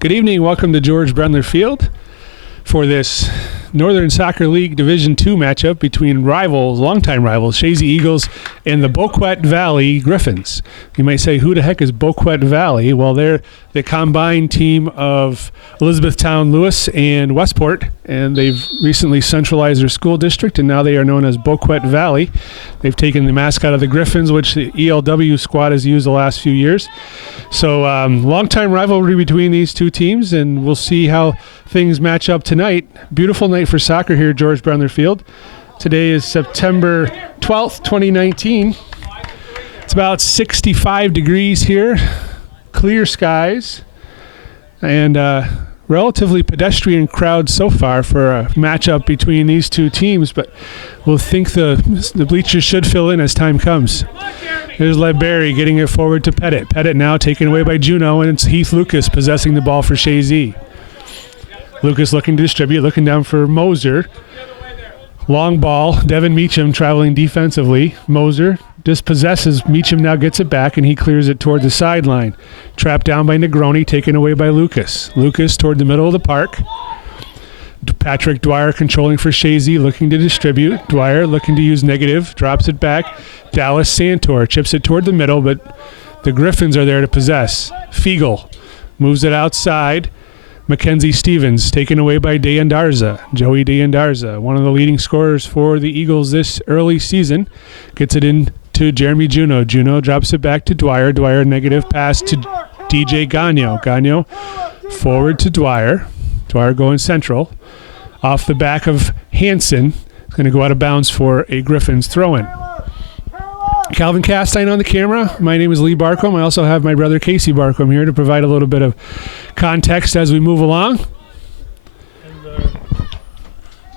Good evening. Welcome to George Brendler Field for this Northern Soccer League Division II matchup between rivals, longtime rivals, Chazy Eagles and the Boquet Valley Griffins. You might say, who the heck is Boquet Valley? Well, they're the combined team of Elizabethtown, Lewis, and Westport, and they've recently centralized their school district, and now they are known as Boquet Valley. They've taken the mascot of the Griffins, which the ELW squad has used the last few years. So long-time rivalry between these two teams, and we'll see how things match up tonight. Beautiful night for soccer here at George Brendler Field. Today is September 12th, 2019. It's about 65 degrees here, clear skies, and relatively pedestrian crowd so far for a matchup between these two teams, but we'll think the bleachers should fill in as time comes. There's Ledbury getting it forward to Pettit. Pettit now taken away by Juneau, and it's Heath Lucas possessing the ball for Chazy. Lucas looking to distribute, looking down for Moser. Long ball, Devin Meacham traveling defensively. Moser dispossesses. Meacham now gets it back, and he clears it toward the sideline. Trapped down by Negroni, taken away by Lucas. Lucas toward the middle of the park. Patrick Dwyer controlling for Chazy, looking to distribute. Dwyer looking to use negative, drops it back. Dallas Santor chips it toward the middle, but the Griffins are there to possess. Fiegel moves it outside. Mackenzie Stevens taken away by De Andarza. Joey De Andarza, one of the leading scorers for the Eagles this early season, gets it in to Jeremy Juneau. Juneau drops it back to Dwyer. Dwyer negative pass to DJ Gagno. Gagno forward to Dwyer. Dwyer going central. Off the back of Hansen. It's going to go out of bounds for a Griffins throw-in. Calvin Castine on the camera. My name is Lee Barcombe. I also have my brother Casey Barcombe here to provide a little bit of context as we move along.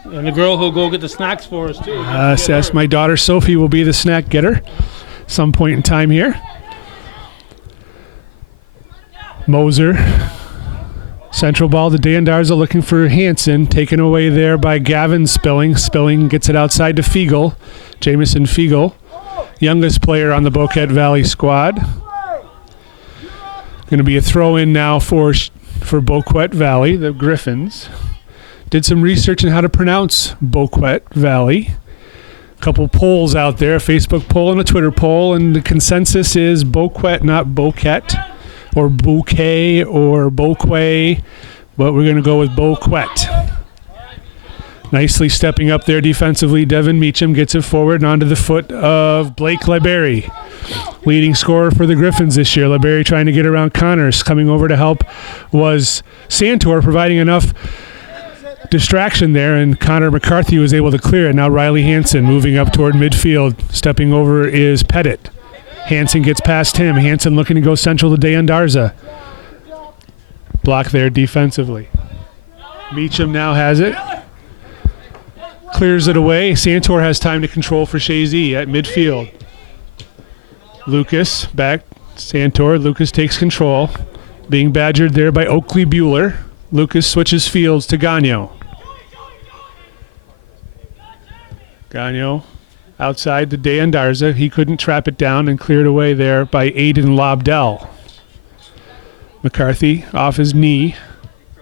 And the girl who'll go get the snacks for us, too. Yes, my daughter Sophie will be the snack getter some point in time here. Moser. Central ball to De Andarza looking for Hansen. Taken away there by Gavin Spilling. Spilling gets it outside to Fiegel. Jamison Fiegel, youngest player on the Boquet Valley squad. Going to be a throw-in now for Boquet Valley, the Griffins. Did some research on how to pronounce Boquet Valley. A couple polls out there, a Facebook poll and a Twitter poll, and the consensus is Boquet, not Boquet, or Bouquet, or Boquet, but we're going to go with Boquet. Nicely stepping up there defensively, Devin Meacham gets it forward and onto the foot of Blake Ledbury. Leading scorer for the Griffins this year. Ledbury trying to get around Connors. Coming over to help was Santor, providing enough distraction there, and Connor McCarthy was able to clear it. Now Riley Hansen moving up toward midfield. Stepping over is Pettit. Hansen gets past him. Hansen looking to go central to De Andarza. Block there defensively. Meacham now has it. Clears it away. Santor has time to control for Chazy at midfield. Lucas back. Santor. Lucas takes control. Being badgered there by Oakley Bueller. Lucas switches fields to Gagno. Gagno outside to De Andarza. He couldn't trap it down and cleared away there by Aiden Lobdell. McCarthy off his knee.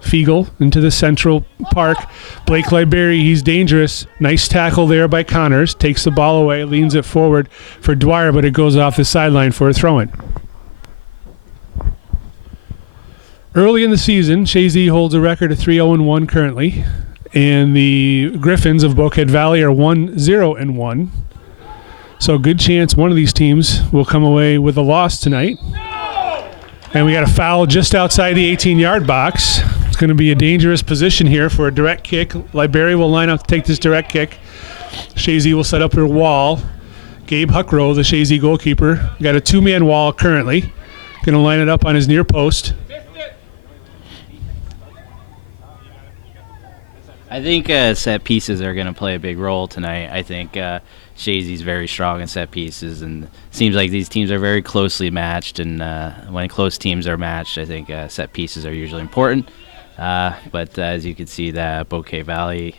Fiegel into the central park. Blake Ledbury, he's dangerous. Nice tackle there by Connors. Takes the ball away, leans it forward for Dwyer, but it goes off the sideline for a throw-in. Early in the season, Chazy holds a record of 3-0-1 currently, and the Griffins of Boquet Valley are 1-0-1. So a good chance one of these teams will come away with a loss tonight. And we got a foul just outside the 18-yard box. It's going to be a dangerous position here for a direct kick. Ledbury will line up to take this direct kick. Chazy will set up her wall. Gabe Huckrow, the Chazy goalkeeper, got a two-man wall currently. Going to line it up on his near post. I think set pieces are going to play a big role tonight. I think Chazy's very strong in set pieces, and it seems like these teams are very closely matched. And when close teams are matched, I think set pieces are usually important. But as you can see, the Boquet Valley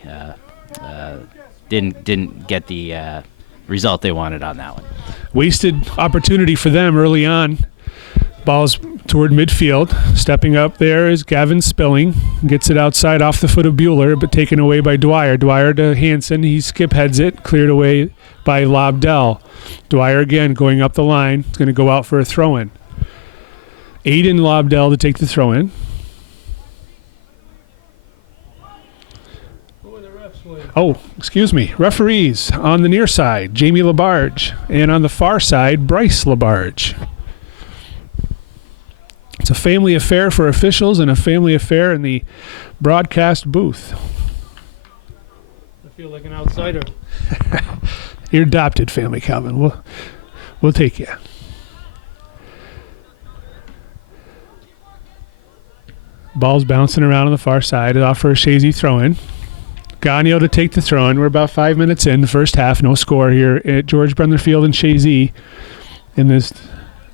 didn't get the result they wanted on that one. Wasted opportunity for them early on. Ball's toward midfield. Stepping up there is Gavin Spilling. Gets it outside off the foot of Bueller, but taken away by Dwyer. Dwyer to Hansen. He skip heads it. Cleared away by Lobdell. Dwyer again going up the line. He's going to go out for a throw-in. Aiden Lobdell to take the throw-in. Oh, excuse me. Referees on the near side, Jamie Labarge. And on the far side, Bryce Labarge. It's a family affair for officials and a family affair in the broadcast booth. I feel like an outsider. You're adopted family, Calvin. We'll take you. Ball's bouncing around on the far side. Off for a Chazy throw-in. Gagno to take the throw-in. We're about 5 minutes in the first half. No score here at George Brendler Field and Chazy in this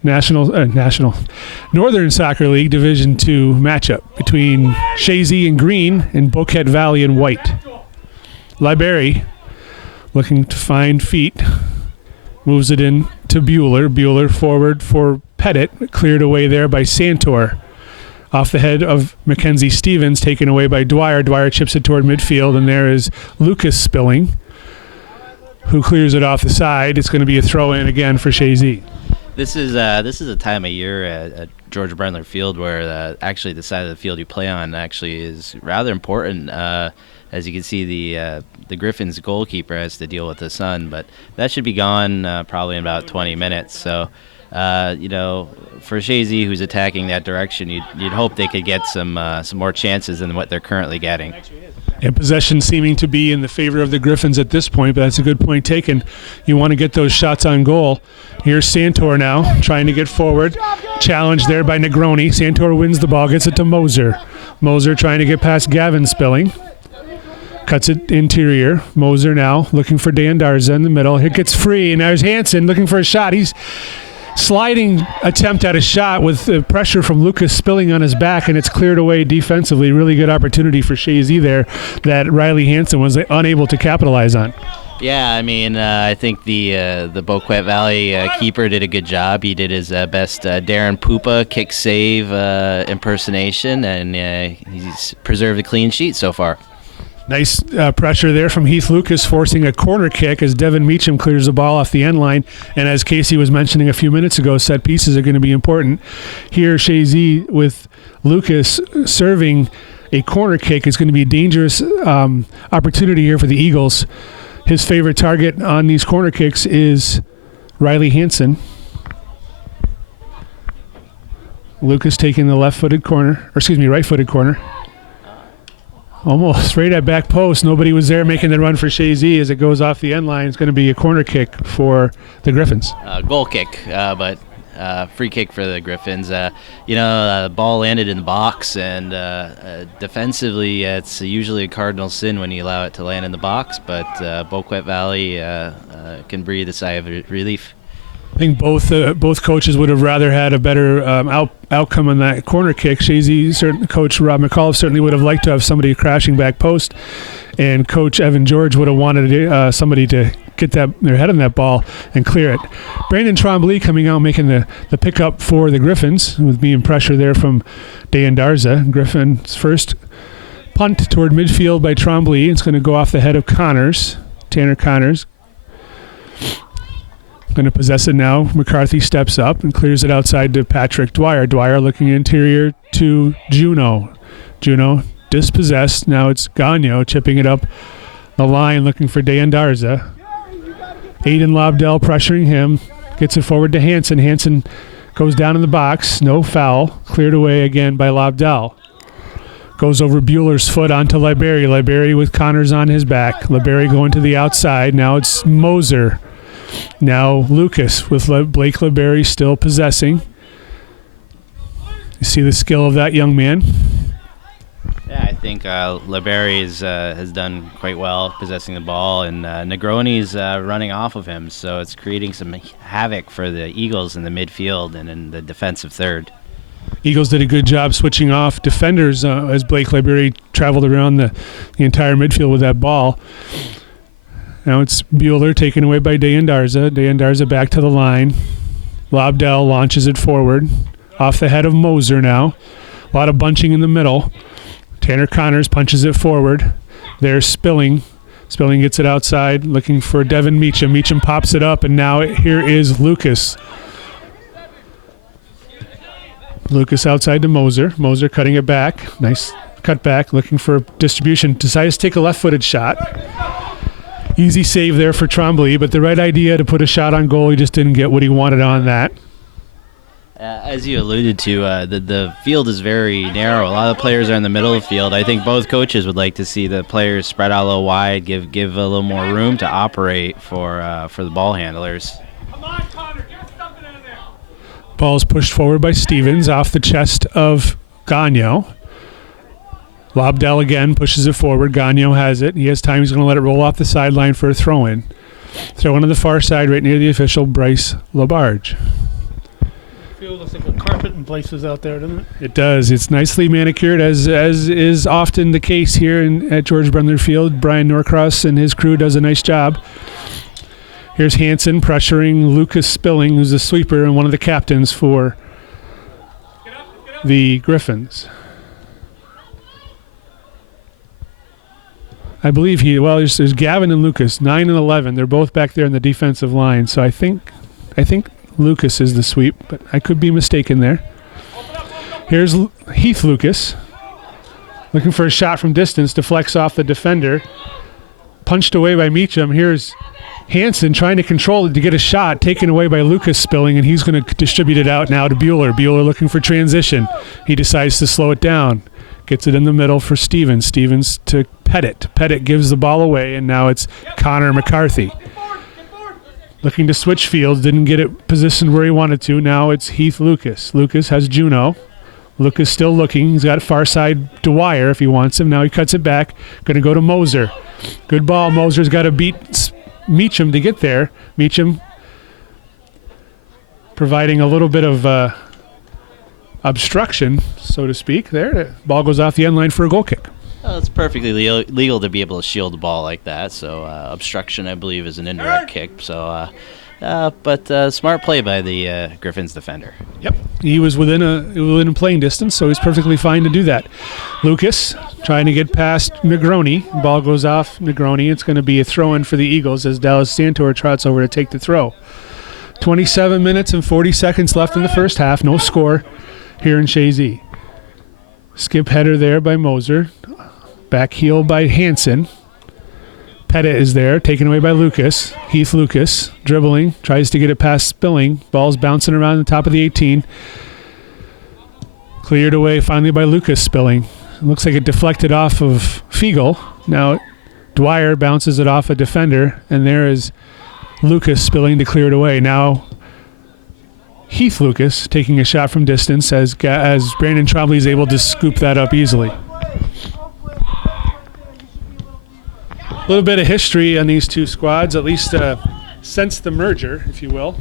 Northern Soccer League Division II matchup between Chazy in green and Boquet Valley in white. Libery looking to find feet. Moves it in to Bueller. Bueller forward for Pettit. Cleared away there by Santor. Off the head of Mackenzie Stevens, taken away by Dwyer. Dwyer chips it toward midfield, and there is Lucas Spilling, who clears it off the side. It's going to be a throw-in again for Chazy. This is a time of year at George Brendler Field where actually the side of the field you play on actually is rather important. As you can see, the Griffins goalkeeper has to deal with the sun, but that should be gone probably in about 20 minutes. So. For Chazy, who's attacking that direction, you'd hope they could get some more chances than what they're currently getting. And possession seeming to be in the favor of the Griffins at this point, but that's a good point taken. You want to get those shots on goal. Here's Santor now, trying to get forward. Challenged there by Negroni. Santor wins the ball, gets it to Moser. Moser trying to get past Gavin Spilling. Cuts it interior. Moser now looking for Dan Darza in the middle. It gets free, and there's Hansen looking for a shot. He's sliding attempt at a shot with pressure from Lucas Spilling on his back, and it's cleared away defensively. Really good opportunity for Chazy there that Riley Hansen was unable to capitalize on. Yeah, I mean, I think the Boquet Valley keeper did a good job. He did his best Darren Pupa kick save impersonation, and he's preserved a clean sheet so far. Nice pressure there from Heath Lucas, forcing a corner kick as Devin Meacham clears the ball off the end line. And as Casey was mentioning a few minutes ago, set pieces are going to be important. Here, Chazy with Lucas serving a corner kick is going to be a dangerous opportunity here for the Eagles. His favorite target on these corner kicks is Riley Hansen. Lucas taking the right-footed corner. Almost right at back post. Nobody was there making the run for Chazy as it goes off the end line. It's going to be a corner kick for the Griffins. Goal kick, but free kick for the Griffins. The ball landed in the box, and defensively, it's usually a cardinal sin when you allow it to land in the box, but Boquet Valley can breathe a sigh of relief. I think both coaches would have rather had a better outcome on that corner kick. Chazy, Coach Rob McAuliffe certainly would have liked to have somebody crashing back post, and Coach Evan George would have wanted somebody to get their head on that ball and clear it. Brandon Trombley coming out making the pickup for the Griffins with being pressure there from Dan Darza. Griffin's first punt toward midfield by Trombley. It's going to go off the head of Tanner Connors. Going to possess it now. McCarthy steps up and clears it outside to Patrick Dwyer. Dwyer looking interior to Juno. Juno dispossessed. Now it's Gagno chipping it up the line looking for Dan Darza. Aiden Lobdell pressuring him. Gets it forward to Hansen. Hansen goes down in the box. No foul. Cleared away again by Lobdell. Goes over Bueller's foot onto Libery. Libery with Connors on his back. Libery going to the outside. Now it's Moser. Now Lucas with Blake Libery still possessing. You see the skill of that young man. Yeah, I think Libery has done quite well possessing the ball, and Negroni's running off of him, so it's creating some havoc for the Eagles in the midfield and in the defensive third. Eagles did a good job switching off defenders as Blake Libery traveled around the entire midfield with that ball. Now it's Bueller taken away by Dan Darza. Dan Darza back to the line. Lobdell launches it forward. off the head of Moser now. A lot of bunching in the middle. Tanner Connors punches it forward. There's Spilling. Spilling gets it outside, looking for Devin Meacham. Meacham pops it up, and now here is Lucas. Lucas outside to Moser. Moser cutting it back. Nice cut back, looking for distribution. Decides to take a left-footed shot. Easy save there for Trombley, but the right idea to put a shot on goal. He just didn't get what he wanted on that. As you alluded to, the field is very narrow. A lot of players are in the middle of the field. I think both coaches would like to see the players spread out a little wide, give a little more room to operate for the ball handlers. Ball's pushed forward by Stevens off the chest of Gagnon. Lobdell again pushes it forward. Gagnon has it. He has time. He's going to let it roll off the sideline for a throw-in. Throw-in on the far side right near the official, Bryce Labarge. Field looks like a carpet in places out there, doesn't it? It does. It's nicely manicured, as is often the case here at George Brendler Field. Brian Norcross and his crew does a nice job. Here's Hansen pressuring Lucas Spilling, who's the sweeper and one of the captains for the Griffins. I believe there's Gavin and Lucas, 9 and 11. They're both back there in the defensive line, so I think Lucas is the sweep, but I could be mistaken there. Here's Heath Lucas looking for a shot from distance, deflects off the defender. Punched away by Meacham. Here's Hansen trying to control it to get a shot, taken away by Lucas Spilling, and he's going to distribute it out now to Bueller. Bueller looking for transition. He decides to slow it down. Gets it in the middle for Stevens. Stevens to Pettit. Pettit gives the ball away, and now it's Connor McCarthy. Looking to switch fields, didn't get it positioned where he wanted to. Now it's Heath Lucas. Lucas has Juneau. Lucas still looking. He's got far side Dwyer if he wants him. Now he cuts it back. Going to go to Moser. Good ball. Moser's got to beat Meacham to get there. Meacham providing a little bit of obstruction, so to speak. There, the ball goes off the end line for a goal kick. Well, it's perfectly legal to be able to shield the ball like that. So obstruction, I believe, is an indirect kick. So, but smart play by the Griffins defender. Yep, he was within playing distance, so he's perfectly fine to do that. Lucas trying to get past Negroni. Ball goes off Negroni. It's going to be a throw-in for the Eagles as Dallas Santor trots over to take the throw. 27 minutes and 40 seconds left in the first half. No score here in Chazy. Skip header there by Moser. Back heel by Hansen. Pettit is there, taken away by Lucas. Heath Lucas dribbling, tries to get it past Spilling. Ball's bouncing around the top of the 18. Cleared away finally by Lucas Spilling. It looks like it deflected off of Fiegel. Now Dwyer bounces it off a defender, and there is Lucas Spilling to clear it away. Now Heath Lucas taking a shot from distance as Brandon Trombley is able to scoop that up easily. A little bit of history on these two squads, at least since the merger, if you will.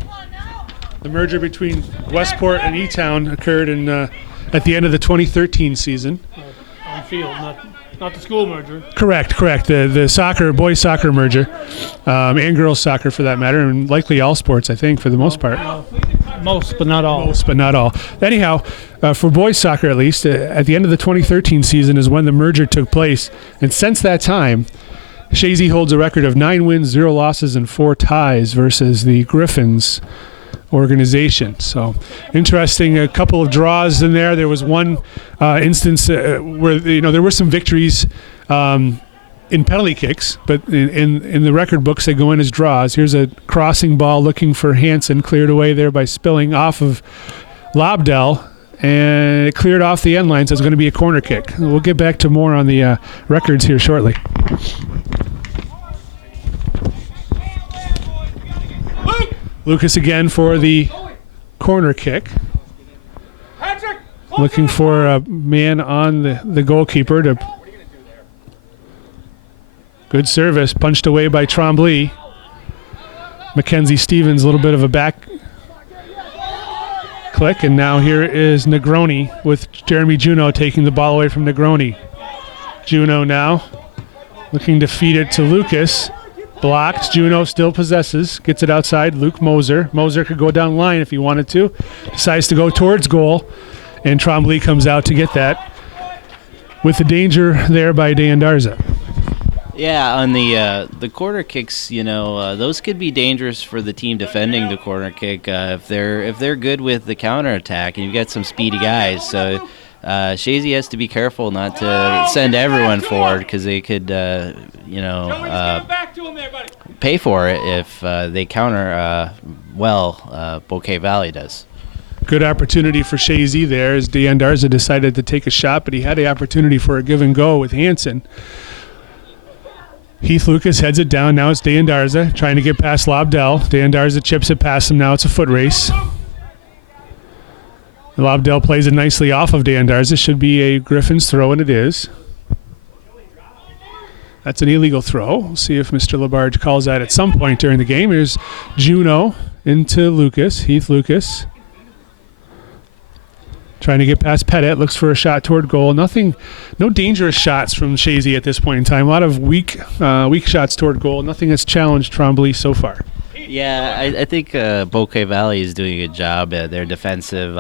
The merger between Westport and E-Town occurred at the end of the 2013 season. On field, not the school merger. Correct. The boys soccer merger, and girls soccer for that matter, and likely all sports, I think, for the most part. Most, but not all. Most, but not all. Anyhow, for boys soccer at least, at the end of the 2013 season is when the merger took place, and since that time, Chazy holds a record of 9 wins, 0 losses, and 4 ties versus the Griffins organization. So interesting. A couple of draws in there. There was one instance where there were some victories in penalty kicks, but in the record books they go in as draws. Here's a crossing ball looking for Hansen, cleared away there by Spilling off of Lobdell, and it cleared off the end line, so it's going to be a corner kick. We'll get back to more on the records here shortly. Lucas again for the corner kick. Looking for a man on the goalkeeper to. Good service, punched away by Trombley. Mackenzie Stevens, a little bit of a back click, and now here is Negroni with Jeremy Juneau taking the ball away from Negroni. Juneau now looking to feed it to Lucas. Blocked. Juno still possesses. Gets it outside. Luke Moser. Moser could go down line if he wanted to. Decides to go towards goal. And Trombley comes out to get that. With the danger there by Dan Darza. Yeah, on the corner kicks, those could be dangerous for the team defending the corner kick if they're good with the counterattack, and you've got some speedy guys. So Chazy has to be careful not to send everyone forward because they could, pay for it if they counter Boquet Valley does. Good opportunity for Chazy there as Dan Darza decided to take a shot, but he had the opportunity for a give and go with Hansen. Heath Lucas heads it down. Now it's Dan Darza trying to get past Lobdell. Dan Darza chips it past him. Now it's a foot race. Lobdell plays it nicely off of Dan Darza. Should be a Griffins throw, and it is. That's an illegal throw. We'll see if Mr. Labarge calls that at some point during the game. Here's Juno into Lucas. Heath Lucas trying to get past Pettit. Looks for a shot toward goal. No dangerous shots from Chazy at this point in time. A lot of weak shots toward goal. Nothing has challenged Trombley so far. Yeah, I think Boquet Valley is doing a good job. Their defensive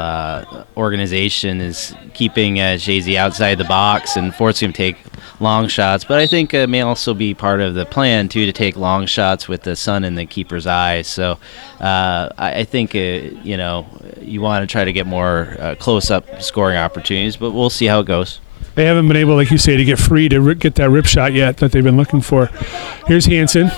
organization is keeping Chazy outside the box and forcing him to take long shots. But I think it may also be part of the plan, too, to take long shots with the sun in the keeper's eyes. So I think, you want to try to get more close-up scoring opportunities, but we'll see how it goes. They haven't been able, like you say, to get free to get that rip shot yet that they've been looking for. Here's Hansen.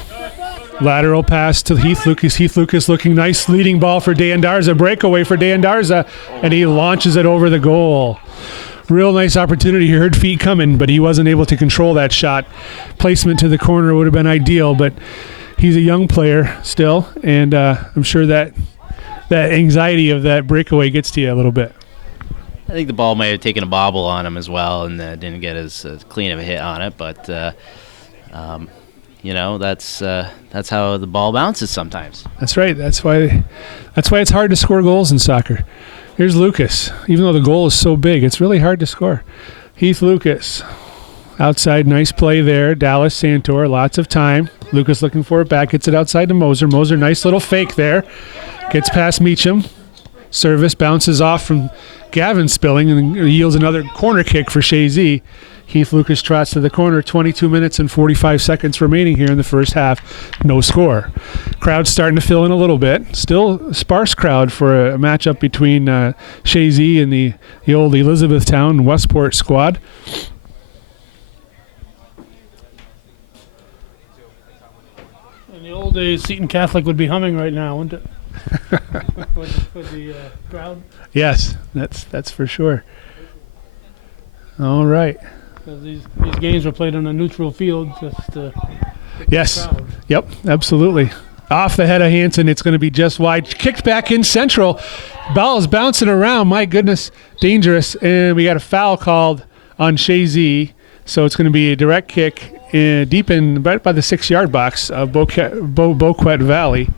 Lateral pass to Heath Lucas. Heath Lucas looking nice. Leading ball for Dan Darza. Breakaway for Dan Darza. And he launches it over the goal. Real nice opportunity. He heard feet coming, but he wasn't able to control that shot. Placement to the corner would have been ideal, but he's a young player still, and I'm sure that anxiety of that breakaway gets to you a little bit. I think the ball might have taken a bobble on him as well and didn't get as clean of a hit on it, but that's how the ball bounces sometimes. That's right. That's why it's hard to score goals in soccer. Here's Lucas. Even though the goal is so big, it's really hard to score. Heath Lucas. Outside, nice play there. Dallas Santor, lots of time. Lucas looking for it back. Gets it outside to Moser. Moser, nice little fake there. Gets past Meacham. Service bounces off from Gavin Spilling and yields another corner kick for Chazy. Heath Lucas trots to the corner. 22 minutes and 45 seconds remaining here in the first half. No score. Crowd's starting to fill in a little bit. Still a sparse crowd for a matchup between Chazy and the old Elizabethtown Westport squad. In the old days, Seton Catholic would be humming right now, wouldn't it? with the crowd. Yes, that's for sure. All right. Because these games were played on a neutral field. Yes. Crowd. Yep, absolutely. Off the head of Hansen, it's going to be just wide. Kicked back in central. Ball is bouncing around. My goodness, dangerous. And we got a foul called on Chazy. So it's going to be a direct kick deep in right by the 6-yard box of Boquet Valley.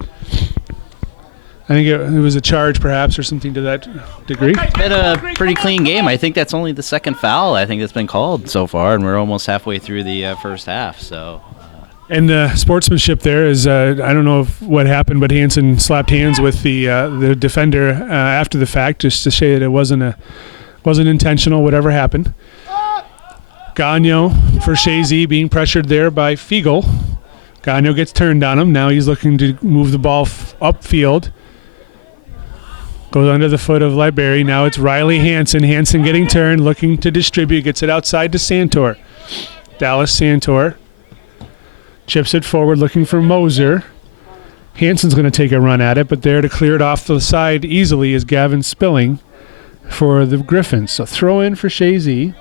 I think it was a charge, perhaps, or something to that degree. It's been a pretty clean game. I think that's only the second foul I think that's been called so far, and we're almost halfway through the first half. So, and the sportsmanship there is I don't know what happened, but Hansen slapped hands with the defender after the fact, just to say that it wasn't intentional. Whatever happened. Gagno for Chazy being pressured there by Fiegel. Gagno gets turned on him. Now he's looking to move the ball upfield. Goes under the foot of Libery. Now it's Riley Hansen. Hansen getting turned, looking to distribute. Gets it outside to Santor. Dallas Santor. Chips it forward, looking for Moser. Hansen's going to take a run at it, but there to clear it off to the side easily is Gavin Spilling for the Griffins. So throw in for Chazy.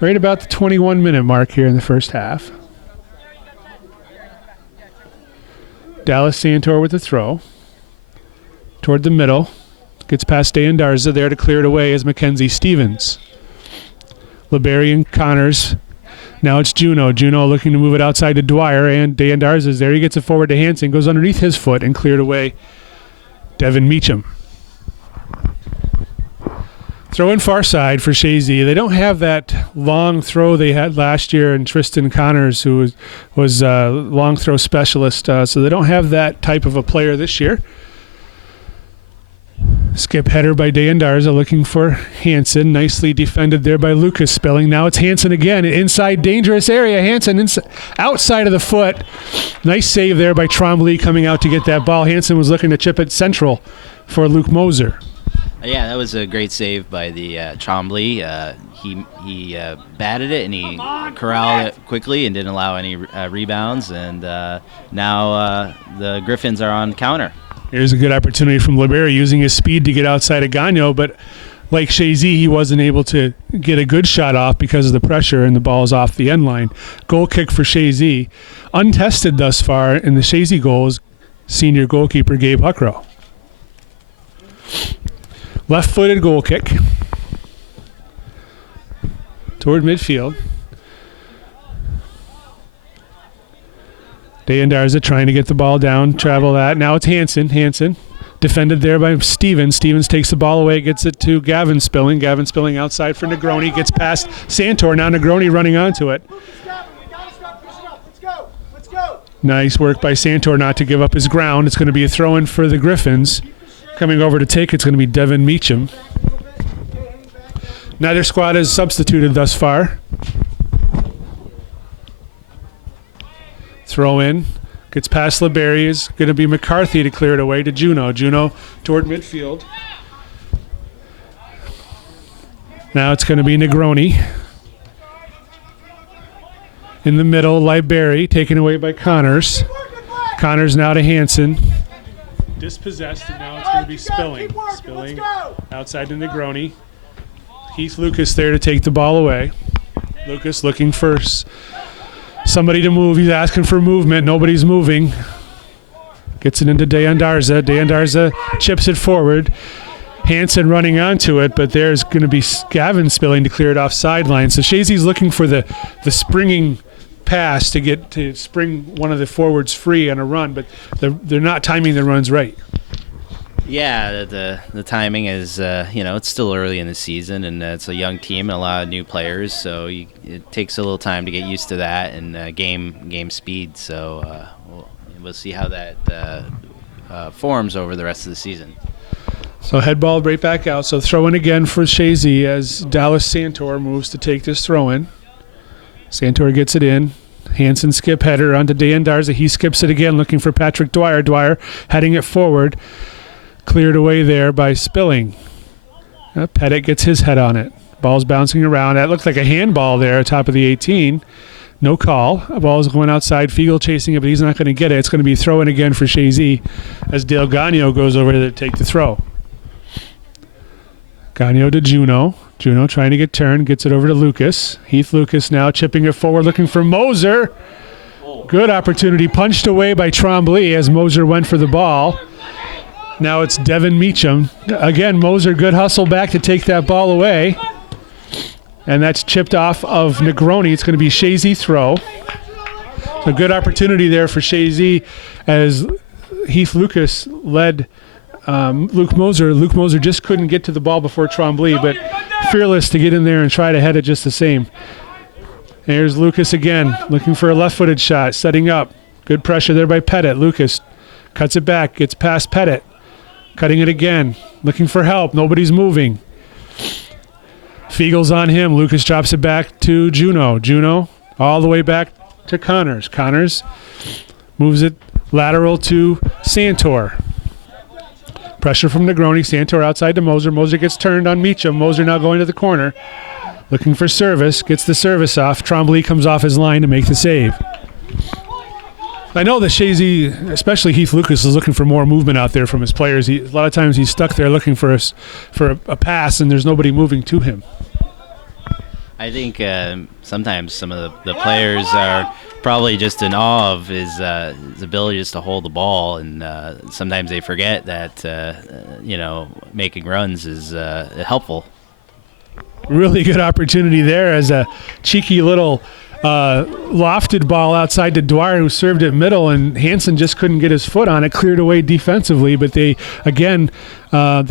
Right about the 21-minute mark here in the first half. Dallas Santor with the throw. Toward the middle. Gets past Dan Darza. There to clear it away is Mackenzie Stevens. Liberian Connors. Now it's Juno. Juno looking to move it outside to Dwyer, and Dan Darza's there. He gets it forward to Hansen. Goes underneath his foot and cleared away Devin Meacham. Throw in far side for Chazy. They don't have that long throw they had last year, and Tristan Connors, who was a long throw specialist. So they don't have that type of a player this year. Skip header by Deandarza looking for Hansen. Nicely defended there by Lucas Spilling. Now it's Hansen again. Inside dangerous area. Hansen outside of the foot. Nice save there by Trombley coming out to get that ball. Hansen was looking to chip it central for Luke Moser. Yeah, that was a great save by the Trombley. He batted it and he corralled it quickly and didn't allow any rebounds. And now the Griffins are on counter. Here's a good opportunity from Liberi using his speed to get outside of Gagnon, but like Chazy, he wasn't able to get a good shot off because of the pressure, and the ball is off the end line. Goal kick for Chazy. Untested thus far in the Chazy goals, senior goalkeeper Gabe Huckrow. Left-footed goal kick toward midfield. Deandarza trying to get the ball down, travel that. Now it's Hansen. Hansen defended there by Stevens. Stevens takes the ball away, gets it to Gavin Spilling. Gavin Spilling outside for Negroni, gets past Santor. Now Negroni running onto it. Nice work by Santor not to give up his ground. It's going to be a throw-in for the Griffins. Coming over to take it's going to be Devin Meacham. Neither squad has substituted thus far. Throw in. Gets past Liberi. Is going to be McCarthy to clear it away to Juno. Juno toward midfield. Now it's going to be Negroni. In the middle, Liberi taken away by Connors. Connors now to Hansen. Dispossessed, and now it's going to be Spilling. Spilling outside to Negroni. Heath Lucas there to take the ball away. Lucas looking for somebody to move. He's asking for movement. Nobody's moving. Gets it into Deandarza. Deandarza chips it forward. Hansen running onto it, but there's going to be Gavin Spilling to clear it off sideline. So Chazy's looking for the springing pass to get to spring one of the forwards free on a run, but they're not timing the runs right. Yeah, the timing is, it's still early in the season, and it's a young team and a lot of new players, so it takes a little time to get used to that and game speed. So we'll see how that forms over the rest of the season. So head ball right back out. So throw in again for Chazy as Dallas Santor moves to take this throw in. Santor gets it in. Hansen skip header onto Deandarza. He skips it again looking for Patrick Dwyer. Dwyer heading it forward. Cleared away there by Spilling. Pettit gets his head on it. Ball's bouncing around. That looked like a handball there top of the 18. No call. Ball's going outside. Fiegel chasing it, but he's not going to get it. It's going to be throw in again for Chazy as Dale Gagnon goes over to take the throw. Gagnon to Juno. Juno trying to get turned. Gets it over to Lucas. Heath Lucas now chipping it forward looking for Moser. Good opportunity. Punched away by Trombley as Moser went for the ball. Now it's Devin Meacham. Again, Moser, good hustle back to take that ball away. And that's chipped off of Negroni. It's going to be Chazy throw. So good opportunity there for Chazy as Heath Lucas led Luke Moser. Luke Moser just couldn't get to the ball before Trombley, but fearless to get in there and try to head it just the same. There's Lucas again, looking for a left-footed shot, setting up. Good pressure there by Pettit. Lucas cuts it back, gets past Pettit. Cutting it again, looking for help. Nobody's moving. Fiegel's on him. Lucas drops it back to Juno. Juno all the way back to Connors. Connors moves it lateral to Santor. Pressure from Negroni. Santor outside to Moser. Moser gets turned on Meacham. Moser now going to the corner. Looking for service. Gets the service off. Trombley comes off his line to make the save. I know that Chazy, especially Heath Lucas, is looking for more movement out there from his players. A lot of times he's stuck there looking for a pass, and there's nobody moving to him. I think sometimes some of the players are probably just in awe of his ability just to hold the ball, and sometimes they forget that making runs is helpful. Really good opportunity there as a cheeky little lofted ball outside to Dwyer, who served it middle, and Hansen just couldn't get his foot on it, cleared away defensively. But the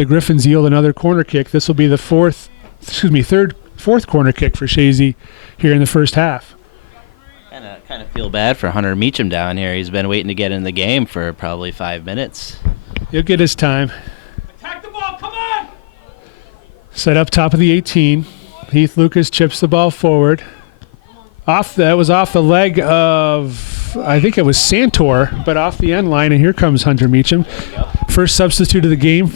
Griffins yield another corner kick. This will be the fourth corner kick for Chazy here in the first half. Kind of feel bad for Hunter Meacham down here. He's been waiting to get in the game for probably 5 minutes. He'll get his time. Attack the ball, come on! Set up top of the 18. Heath Lucas chips the ball forward. That was off the leg of, I think it was Santor, but off the end line, and here comes Hunter Meacham. First substitute of the game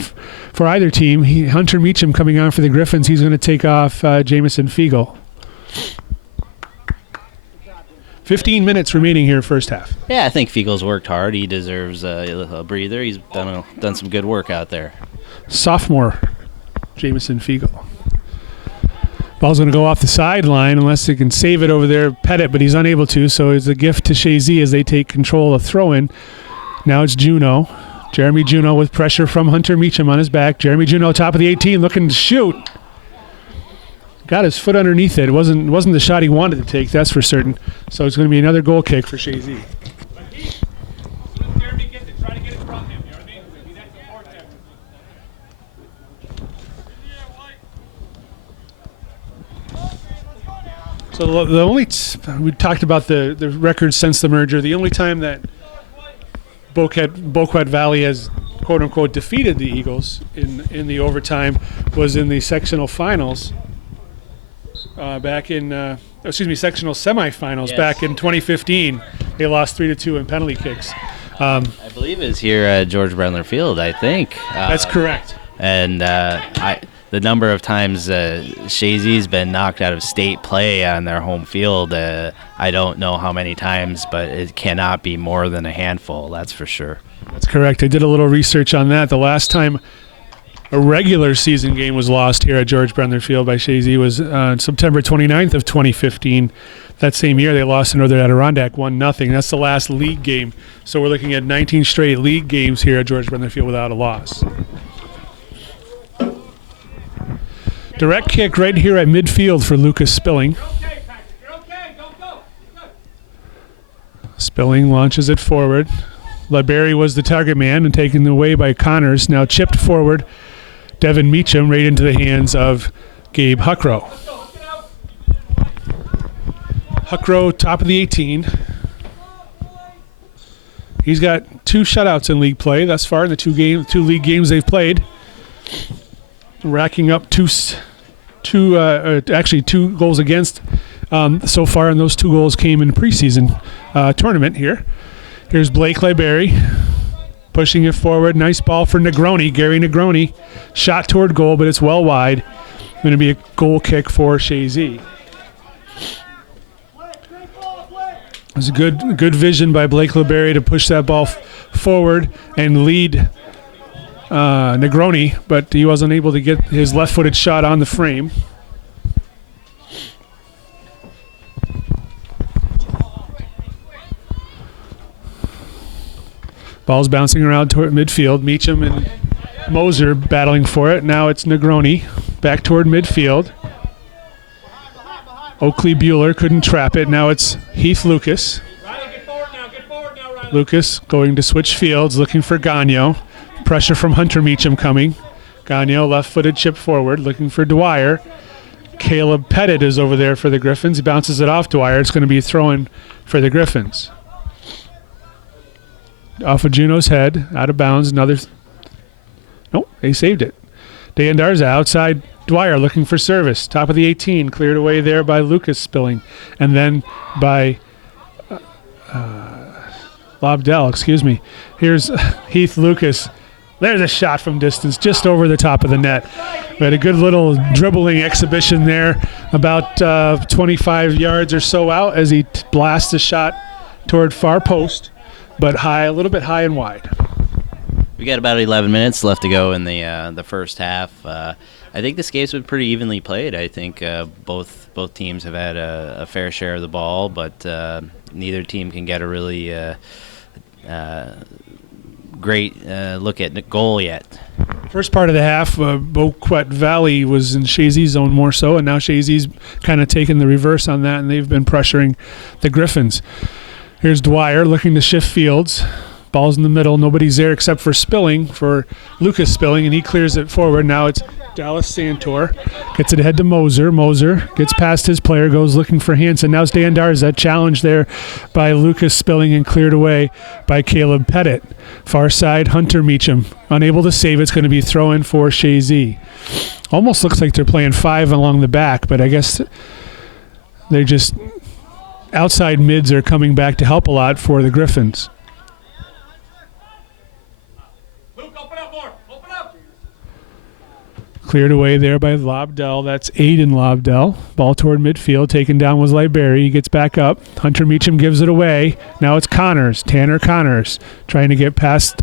for either team. Hunter Meacham coming on for the Griffins. He's going to take off Jamison Fiegel. 15 minutes remaining here, first half. Yeah, I think Fiegel's worked hard. He deserves a breather. He's done some good work out there. Sophomore Jamison Fiegel. Ball's going to go off the sideline unless they can save it over there, Pettit, but he's unable to, so it's a gift to Chazy as they take control of throw-in. Now it's Juneau. Jeremy Juneau with pressure from Hunter Meacham on his back. Jeremy Juneau, top of the 18, looking to shoot. Got his foot underneath it. It wasn't the shot he wanted to take, that's for certain. So it's going to be another goal kick for Chazy. So the only we talked about the records since the merger. The only time that Boquet Valley has quote unquote defeated the Eagles in the overtime was in the sectional finals sectional semifinals. Yes. Back in 2015. They lost 3-2 in penalty kicks. I believe it's here at George Brendler Field, I think. That's correct. And the number of times Chazy's been knocked out of state play on their home field, I don't know how many times, but it cannot be more than a handful, that's for sure. That's correct. I did a little research on that. The last time a regular season game was lost here at George Brendler Field by Chazy was September 29th of 2015. That same year, they lost to Northern Adirondack 1-0. That's the last league game. So we're looking at 19 straight league games here at George Brendler Field without a loss. Direct kick right here at midfield for Lucas Spilling. Spilling launches it forward. LeBerry was the target man and taken away by Connors. Now chipped forward. Devin Meacham right into the hands of Gabe Huckrow. Huckrow, top of the 18. He's got 2 shutouts in league play thus far in the two league games they've played. Racking up two goals against so far, and those 2 goals came in the preseason tournament here. Here's Blake LeBerry pushing it forward. Nice ball for Negroni, Gary Negroni. Shot toward goal, but it's well wide. Going to be a goal kick for Chazy. It was a good vision by Blake LeBerry to push that ball forward and lead Negroni, but he wasn't able to get his left-footed shot on the frame. Ball's bouncing around toward midfield. Meacham and Moser battling for it. Now it's Negroni back toward midfield. Oakley Bueller couldn't trap it. Now it's Heath Lucas. Lucas going to switch fields, looking for Gagnon. Pressure from Hunter Meacham coming. Gagnon left-footed chip forward, looking for Dwyer. Caleb Pettit is over there for the Griffins. He bounces it off Dwyer. It's going to be a throw-in for the Griffins. Off of Juneau's head, out of bounds. Nope, they saved it. Dan Darza outside Dwyer looking for service. Top of the 18, cleared away there by Lucas Spilling. And then by Lobdell, excuse me. Here's Heath Lucas. There's a shot from distance, just over the top of the net. We had a good little dribbling exhibition there, about 25 yards or so out as he blasts a shot toward far post, but high, a little bit high and wide. We got about 11 minutes left to go in the first half. I think this game's been pretty evenly played. I think both teams have had a fair share of the ball, but neither team can get a really great look at goal yet. First part of the half, Boquet Valley was in Chazy's zone more so, and now Chazy's kind of taken the reverse on that, and they've been pressuring the Griffins. Here's Dwyer looking to shift fields. Ball's in the middle. Nobody's there except for Lucas Spilling, and he clears it forward. Now it's Dallas Santor. Gets it ahead to Moser. Moser gets past his player, goes looking for Hansen. Now Stan Darza, challenged there by Lucas Spilling and cleared away by Caleb Pettit. Far side, Hunter Meacham. Unable to save it. It's going to be throw-in for Chazy. Almost looks like they're playing 5 along the back, but I guess they're just outside mids are coming back to help a lot for the Griffins. Cleared away there by Lobdell. That's Aiden Lobdell. Ball toward midfield. Taken down was Libery. He gets back up. Hunter Meacham gives it away. Now it's Tanner Connors, trying to get past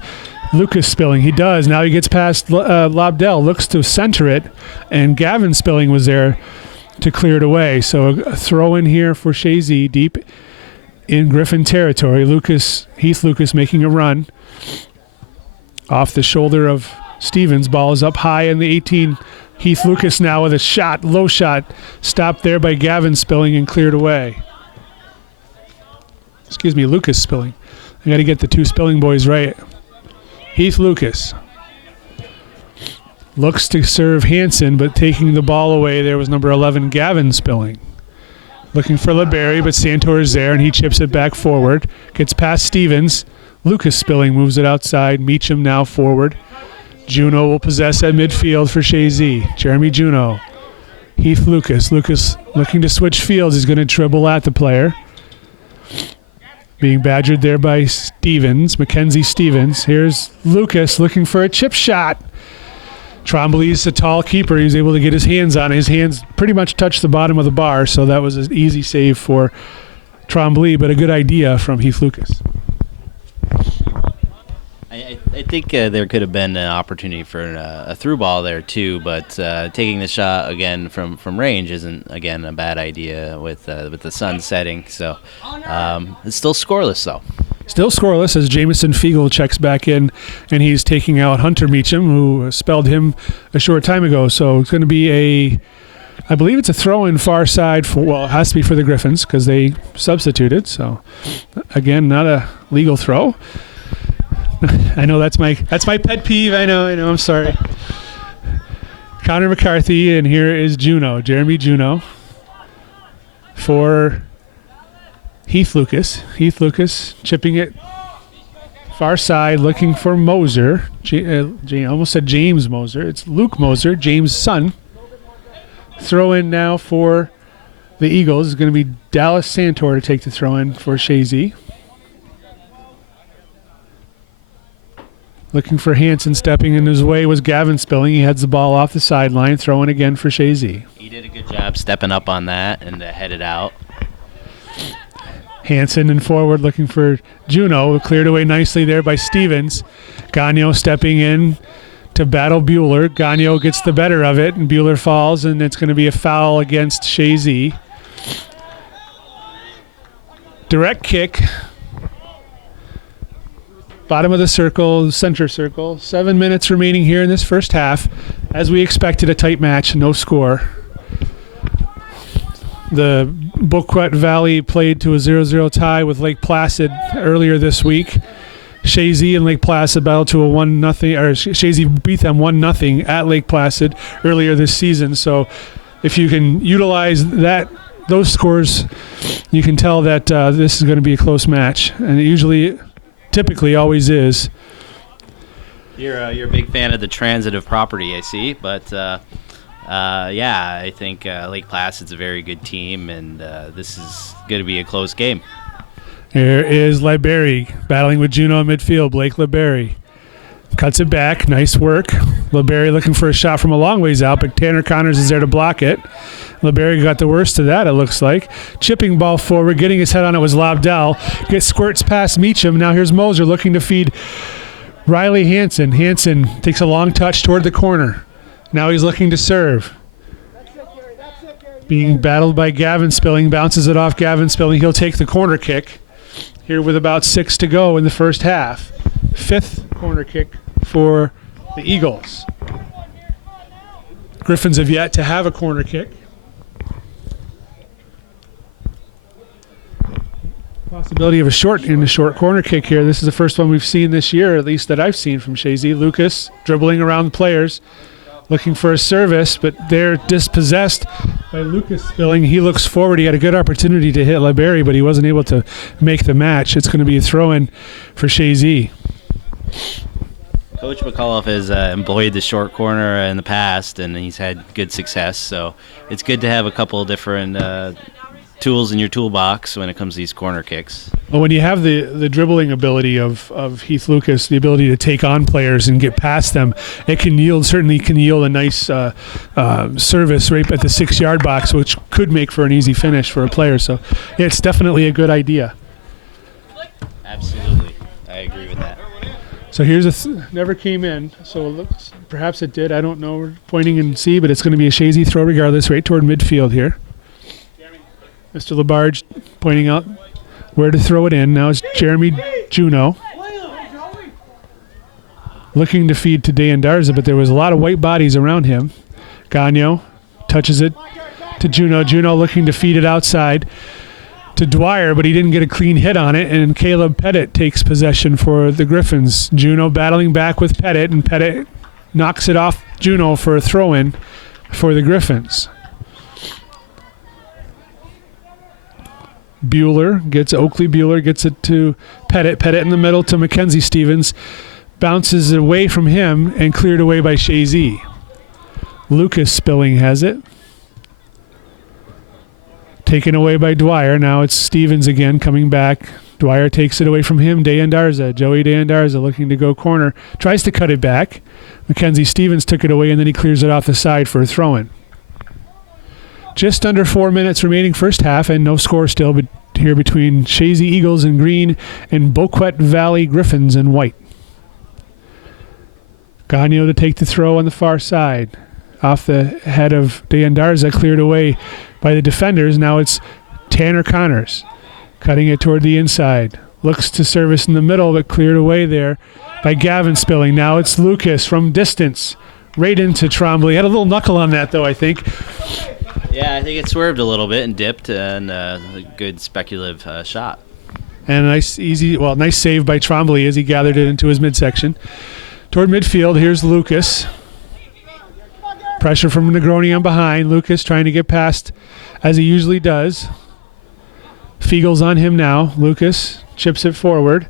Lucas Spilling. He does. Now he gets past Lobdell. Looks to center it, and Gavin Spilling was there to clear it away. So a throw in here for Chazy deep in Griffin territory. Heath Lucas making a run off the shoulder of Stevens. Ball is up high in the 18. Heath Lucas now with a shot, low shot, stopped there by Gavin Spilling and cleared away. Excuse me, Lucas Spilling. I got to get the two Spilling boys right. Heath Lucas looks to serve Hansen, but taking the ball away there was number 11, Gavin Spilling. Looking for Libery, but Santor is there, and he chips it back forward. Gets past Stevens. Lucas Spilling moves it outside. Meacham now forward. Juno will possess at midfield for Chazy. Jeremy Juno. Heath Lucas. Lucas looking to switch fields. He's going to dribble at the player. Being badgered there by Mackenzie Stevens. Here's Lucas looking for a chip shot. Trombley's a tall keeper. He was able to get his hands on it. His hands pretty much touched the bottom of the bar, so that was an easy save for Trombley, but a good idea from Heath Lucas. I think there could have been an opportunity for a through ball there too, but taking the shot again from range isn't again a bad idea with the sun setting. So it's still scoreless though. Still scoreless as Jamison Fiegel checks back in, and he's taking out Hunter Meacham, who spelled him a short time ago. So it's going to be I believe it's a throw-in far side it has to be for the Griffins because they substituted. So again, not a legal throw. I know that's my pet peeve. I know. I'm sorry. Connor McCarthy, and here is Jeremy Juno for Heath Lucas. Heath Lucas chipping it far side, looking for Moser. Almost said James Moser. It's Luke Moser, James' son. Throw in now for the Eagles is going to be Dallas Santor to take the throw in for Chazy. Looking for Hansen, stepping in his way was Gavin Spilling. He heads the ball off the sideline, throwing again for Chazy. He did a good job stepping up on that and headed out. Hansen and forward looking for Juno. Cleared away nicely there by Stevens. Gagnon stepping in to battle Bueller. Gagnon gets the better of it, and Bueller falls, and it's going to be a foul against Chazy. Direct kick. Bottom of the circle, center circle. 7 minutes remaining here in this first half. As we expected, a tight match, no score. The Boquet Valley played to a 0-0 tie with Lake Placid earlier this week. Chazy and Lake Placid battled to a 1-0, or Chazy beat them 1-0 at Lake Placid earlier this season. So if you can utilize those scores, you can tell that this is going to be a close match. And it typically always is. You're a big fan of the transitive property, I see, but yeah, I think Lake Placid's a very good team, and this is going to be a close game. Here is Libery battling with Juno in midfield. Blake Libery cuts it back. Nice work. Libery looking for a shot from a long ways out, but Tanner Connors is there to block it. Libery got the worst of that, it looks like. Chipping ball forward, getting his head on it was Lobdell. Squirts past Meacham. Now here's Moser looking to feed Riley Hansen. Hansen takes a long touch toward the corner. Now he's looking to serve. Being battled by Gavin Spilling. Bounces it off Gavin Spilling. He'll take the corner kick here with about 6 to go in the first half. 5th corner kick for the Eagles. Griffins have yet to have a corner kick. Possibility of a short corner kick here. This is the first one we've seen this year, at least that I've seen from Chazy. Lucas dribbling around players, looking for a service, but they're dispossessed by Lucas spilling. He looks forward. He had a good opportunity to hit LeBerry, but he wasn't able to make the match. It's going to be a throw-in for Chazy. Coach McAuliffe has employed the short corner in the past, and he's had good success. So it's good to have a couple of different tools in your toolbox when it comes to these corner kicks. Well, when you have the dribbling ability of Heath Lucas, the ability to take on players and get past them, it can yield a nice service right at the 6-yard box, which could make for an easy finish for a player. So yeah, it's definitely a good idea. Absolutely. I agree with that. So here's never came in, so it looks, perhaps it did. I don't know. We're pointing and see, but it's going to be a Chazy throw regardless, right toward midfield here. Mr. Labarge pointing out where to throw it in. Now it's Jeremy Juno looking to feed to Deandarza, but there was a lot of white bodies around him. Gagno touches it to Juno. Juno looking to feed it outside to Dwyer, but he didn't get a clean hit on it, and Caleb Pettit takes possession for the Griffins. Juno battling back with Pettit, and Pettit knocks it off Juno for a throw-in for the Griffins. Oakley Bueller gets it to Pettit. Pettit in the middle to Mackenzie Stevens. Bounces away from him and cleared away by Chazy. Lucas Spilling has it. Taken away by Dwyer. Now it's Stevens again coming back. Dwyer takes it away from him. Joey Deandarza looking to go corner. Tries to cut it back. Mackenzie Stevens took it away, and then he clears it off the side for a throw-in. Just under 4 minutes remaining first half, and no score still but here between Chazy Eagles in green and Boquet Valley Griffins in white. Gagno to take the throw on the far side. Off the head of Deandarza, cleared away by the defenders. Now it's Tanner Connors cutting it toward the inside. Looks to service in the middle, but cleared away there by Gavin Spilling. Now it's Lucas from distance right into Trombley. Had a little knuckle on that, though, I think. Yeah, I think it swerved a little bit and dipped, and a good speculative shot. And a nice save by Trombley as he gathered it into his midsection. Toward midfield, here's Lucas. Pressure from Negroni on behind. Lucas trying to get past as he usually does. Fiegel's on him now. Lucas chips it forward.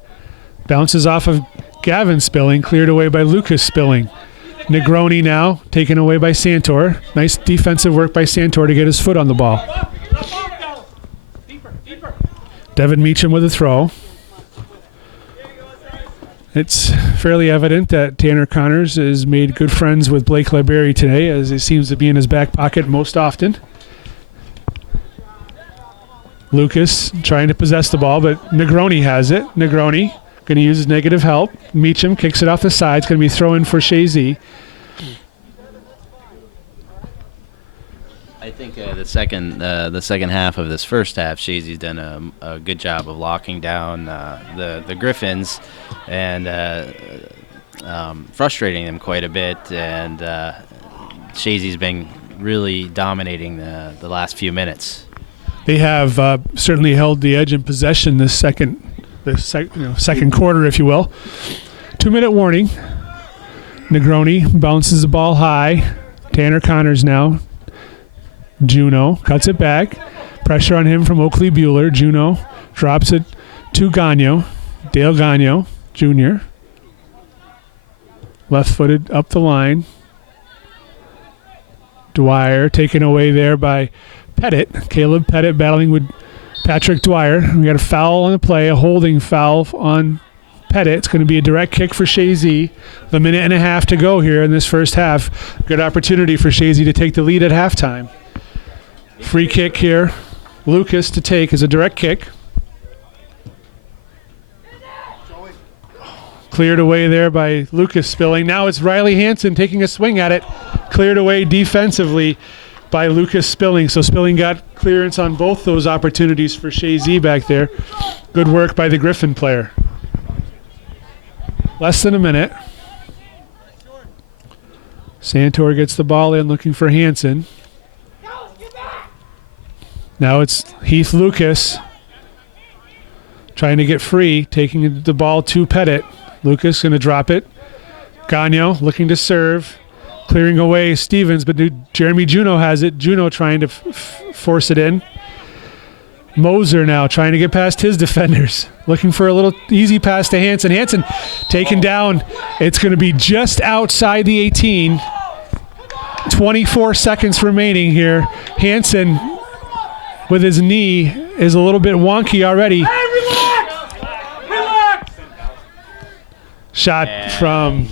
Bounces off of Gavin Spilling, cleared away by Lucas Spilling. Negroni now taken away by Santor. Nice defensive work by Santor to get his foot on the ball. Devin Meacham with a throw. It's fairly evident that Tanner Connors has made good friends with Blake LeBerry today, as it seems to be in his back pocket most often. Lucas trying to possess the ball, but Negroni has it. Negroni going to use his negative help. Meacham kicks it off the side. It's going to be throw in for Chazy. I think the second half of this first half, Chazy's done a good job of locking down the Griffins and frustrating them quite a bit. And Chazy's been really dominating the last few minutes. They have certainly held the edge in possession this second quarter, if you will. 2-minute warning. Negroni bounces the ball high. Tanner Connors now. Juno cuts it back. Pressure on him from Oakley Bueller. Juno drops it to Gagno. Dale Gagno Jr. Left-footed up the line. Dwyer taken away there by Pettit. Caleb Pettit battling with Patrick Dwyer. We got a foul on the play, a holding foul on Pettit. It's going to be a direct kick for Chazy. The minute and a half to go here in this first half. Good opportunity for Chazy to take the lead at halftime. Free kick here. Lucas to take is a direct kick. Cleared away there by Lucas Spilling. Now it's Riley Hansen taking a swing at it. Cleared away defensively by Lucas Spilling. So Spilling got clearance on both those opportunities for Chazy back there. Good work by the Griffin player. Less than a minute. Santor gets the ball in, looking for Hansen. Now it's Heath Lucas trying to get free, taking the ball to Pettit. Lucas going to drop it. Gagnon looking to serve, clearing away Stevens, but Jeremy Juneau has it. Juneau trying to force it in. Moser now trying to get past his defenders, looking for a little easy pass to Hansen. Hansen taken down. It's going to be just outside the 18. 24 seconds remaining here. Hansen with his knee is a little bit wonky already. Hey, relax! Relax! Shot from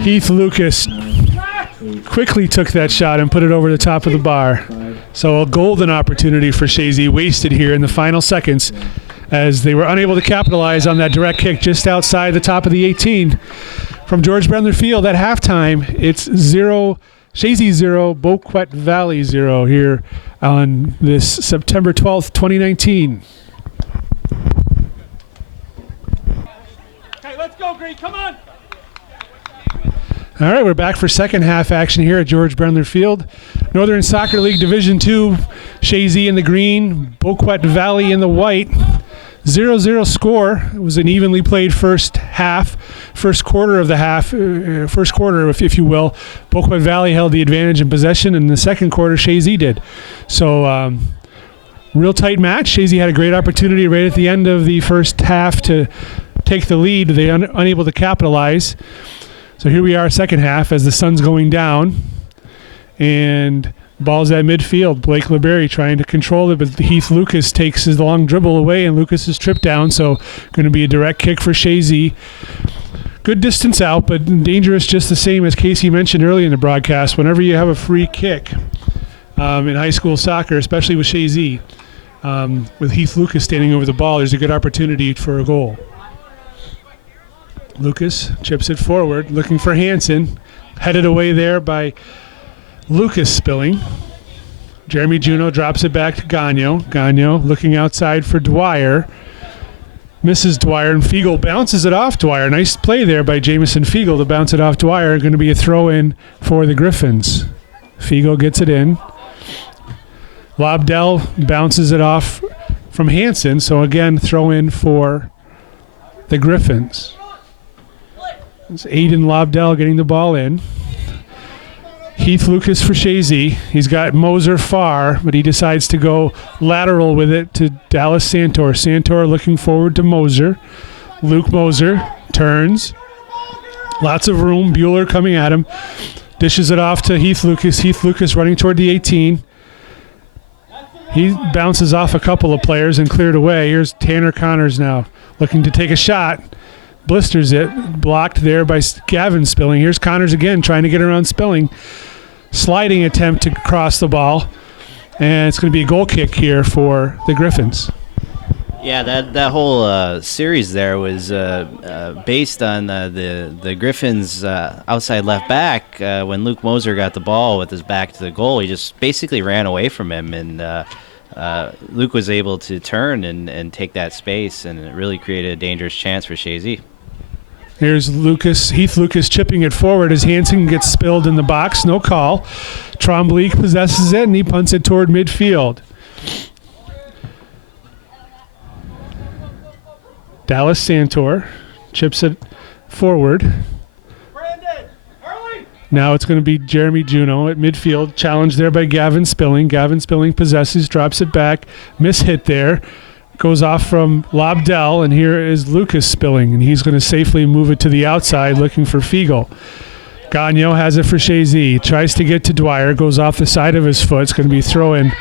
Heath Lucas. Quickly took that shot and put it over the top of the bar. So a golden opportunity for Chazy wasted here in the final seconds as they were unable to capitalize on that direct kick just outside the top of the 18. From George Brendler Field at halftime, it's Chazy 0, Boquet Valley 0 here on this September 12th, 2019. Okay, let's go, Green. Come on. All right, we're back for second half action here at George Brendler Field. Northern Soccer League Division II, Chazy in the green, Boquet Valley in the white. 0-0 score. It was an evenly played first quarter, if you will. Boquet Valley held the advantage in possession, and in the second quarter, Chazy did. So, real tight match. Chazy had a great opportunity right at the end of the first half to take the lead. They unable to capitalize. So here we are, second half, as the sun's going down, and ball's at midfield. Blake LeBerry trying to control it, but Heath Lucas takes his long dribble away, and Lucas is tripped down, so going to be a direct kick for Chazy. Good distance out, but dangerous just the same, as Casey mentioned earlier in the broadcast. Whenever you have a free kick in high school soccer, especially with Chazy, with Heath Lucas standing over the ball, there's a good opportunity for a goal. Lucas chips it forward, looking for Hansen. Headed away there by Lucas Spilling. Jeremy Juneau drops it back to Gagnon. Gagnon looking outside for Dwyer. Misses Dwyer, and Fiegel bounces it off Dwyer. Nice play there by Jamison Fiegel to bounce it off Dwyer. Going to be a throw-in for the Griffins. Fiegel gets it in. Lobdell bounces it off from Hansen. So again, throw-in for the Griffins. It's Aiden Lobdell getting the ball in. Heath Lucas for Chazy. He's got Moser far, but he decides to go lateral with it to Dallas Santor. Santor looking forward to Moser. Luke Moser turns. Lots of room. Bueller coming at him. Dishes it off to Heath Lucas. Heath Lucas running toward the 18. He bounces off a couple of players and cleared away. Here's Tanner Connors now looking to take a shot. Blisters it. Blocked there by Gavin Spilling. Here's Connors again trying to get around Spilling. Sliding attempt to cross the ball. And it's going to be a goal kick here for the Griffins. Yeah, that whole series there was based on the Griffins' outside left back. When Luke Moser got the ball with his back to the goal, he just basically ran away from him, and Luke was able to turn and take that space, and it really created a dangerous chance for Chazy. Here's Heath Lucas chipping it forward as Hansen gets spilled in the box. No call. Trombley possesses it, and he punts it toward midfield. Dallas Santor chips it forward. Now it's going to be Jeremy Juneau at midfield. Challenged there by Gavin Spilling. Gavin Spilling possesses, drops it back. Mishit there. Goes off from Lobdell, and here is Lucas Spilling, and he's going to safely move it to the outside looking for Fiegel. Gagnon has it for Chazy. Tries to get to Dwyer. Goes off the side of his foot. It's going to be throw-in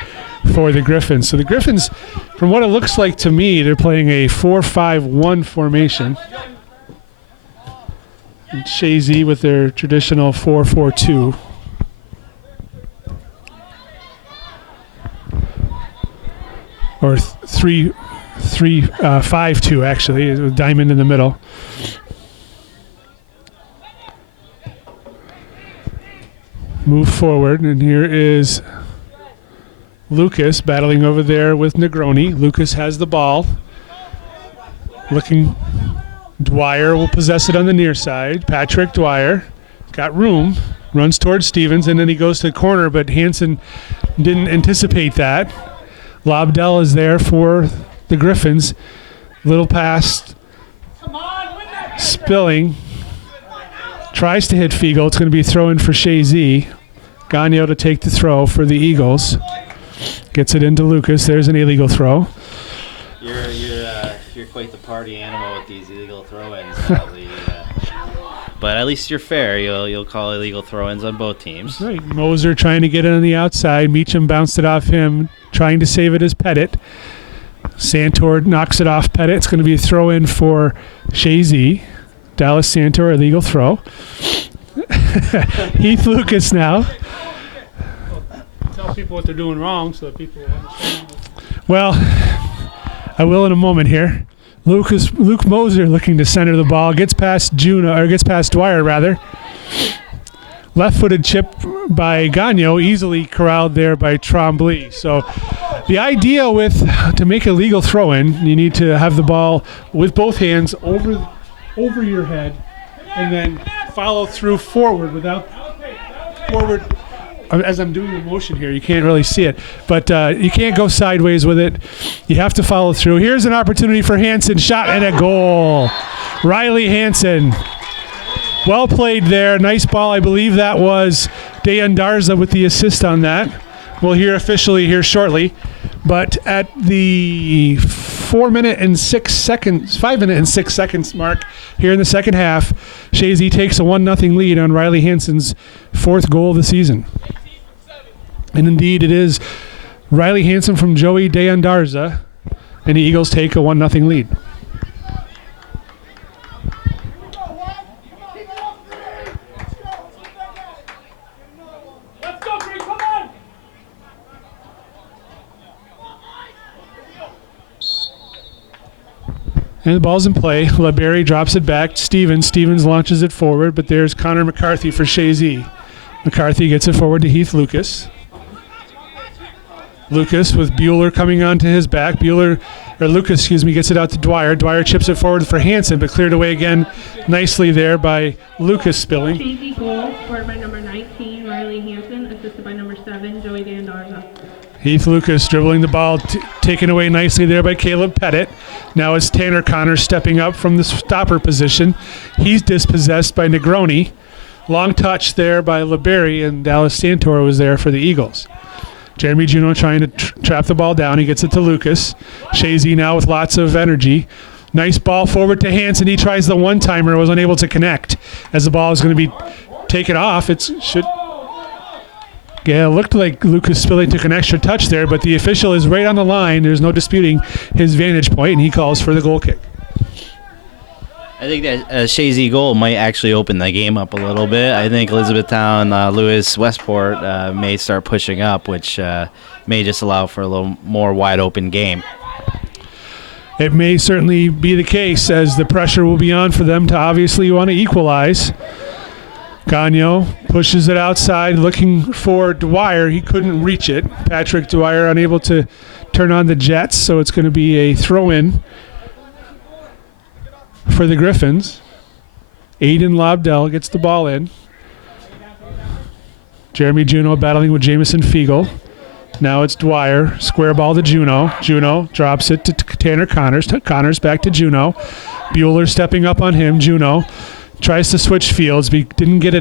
for the Griffins. So the Griffins, from what it looks like to me, they're playing a 4-5-1 formation. And Chazy with their traditional 4-4-2. Or 3-5-2 actually, with Diamond in the middle. Move forward, and here is Lucas battling over there with Negroni. Lucas has the ball. Dwyer will possess it on the near side. Patrick Dwyer got room, runs towards Stevens, and then he goes to the corner, but Hansen didn't anticipate that. Lobdell is there for the Griffins. Little pass, spilling. Tries to hit Fiegel. It's going to be a throw in for Chazy. Gagnon to take the throw for the Eagles. Gets it into Lucas. There's an illegal throw. You're quite the party animal with these illegal throw-ins, probably. But at least you're fair. You'll call illegal throw-ins on both teams. Right. Moser trying to get it on the outside. Meacham bounced it off him, trying to save it as Pettit. Santor knocks it off Pettit. It's going to be a throw-in for Chazy. Dallas Santor, illegal throw. Heath Lucas now. Tell people what they're doing wrong so that people understand. Well, I will in a moment here. Luke Moser looking to center the ball. Gets past Dwyer rather. Left-footed chip by Gagnon, easily corralled there by Trombley. So the idea to make a legal throw-in, you need to have the ball with both hands over your head and then follow through forward as I'm doing the motion here. You can't really see it, but you can't go sideways with it. You have to follow through. Here's an opportunity for Hansen. Shot and a goal. Riley Hansen. Well played there. Nice ball. I believe that was Dejan Darza with the assist on that. We'll hear officially here shortly. But at the 5 minute and 6 seconds mark here in the second half, Chazy takes a 1-0 lead on Riley Hansen's 4th goal of the season. And indeed, it is Riley Hansen from Joey Dejan Darza, and the Eagles take a 1-0 lead. And the ball's in play. LeBerry drops it back. Stevens launches it forward, but there's Connor McCarthy for Chazy. McCarthy gets it forward to Heath Lucas. Lucas with Bueller coming onto his back. Lucas gets it out to Dwyer. Dwyer chips it forward for Hansen, but cleared away again nicely there by Lucas spilling. Chazy goal, scored by number 19, Riley Hansen, assisted by number 7, Joey Dandarza. Heath Lucas dribbling the ball, taken away nicely there by Caleb Pettit. Now it's Tanner Connor stepping up from the stopper position. He's dispossessed by Negroni. Long touch there by LeBerry, and Dallas Santor was there for the Eagles. Jeremy Juneau trying to trap the ball down. He gets it to Lucas. Chazy now with lots of energy. Nice ball forward to Hansen. He tries the one-timer, was unable to connect. As the ball is going to be taken off, it looked like Lucas Spilling took an extra touch there, but the official is right on the line. There's no disputing his vantage point, and he calls for the goal kick. I think that Chazy goal might actually open the game up a little bit. I think Elizabethtown, Lewis, Westport may start pushing up, which may just allow for a little more wide open game. It may certainly be the case, as the pressure will be on for them to obviously want to equalize. Gagnon pushes it outside, looking for Dwyer. He couldn't reach it. Patrick Dwyer unable to turn on the jets, so it's going to be a throw-in for the Griffins. Aiden Lobdell gets the ball in. Jeremy Juneau battling with Jamison Fiegel. Now it's Dwyer. Square ball to Juneau. Juneau drops it to Tanner Connors. Connors back to Juneau. Bueller stepping up on him. Juneau tries to switch fields. But didn't get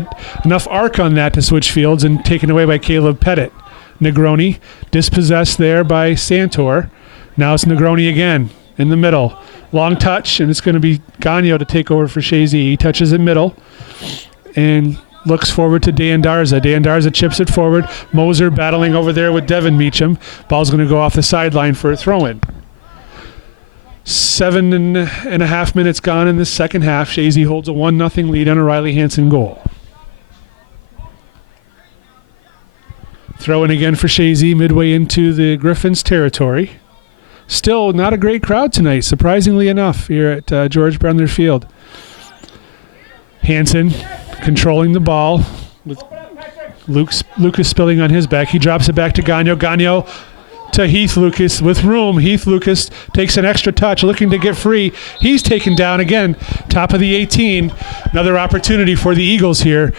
enough arc on that to switch fields, and taken away by Caleb Pettit. Negroni dispossessed there by Santor. Now it's Negroni again in the middle. Long touch, and it's going to be Gagnon to take over for Chazy. He touches it middle and looks forward to Dan Darza. Dan Darza chips it forward. Moser battling over there with Devin Meacham. Ball's going to go off the sideline for a throw-in. 7.5 minutes gone in the second half. Chazy holds a 1-0 lead on a Riley Hansen goal. Throw-in again for Chazy midway into the Griffins' territory. Still not a great crowd tonight, surprisingly enough, here at George Brendler Field. Hansen controlling the ball with Lucas spilling on his back. He drops it back to Gagnon. Gagnon to Heath Lucas with room. Heath Lucas takes an extra touch, looking to get free. He's taken down again, top of the 18. Another opportunity for the Eagles here.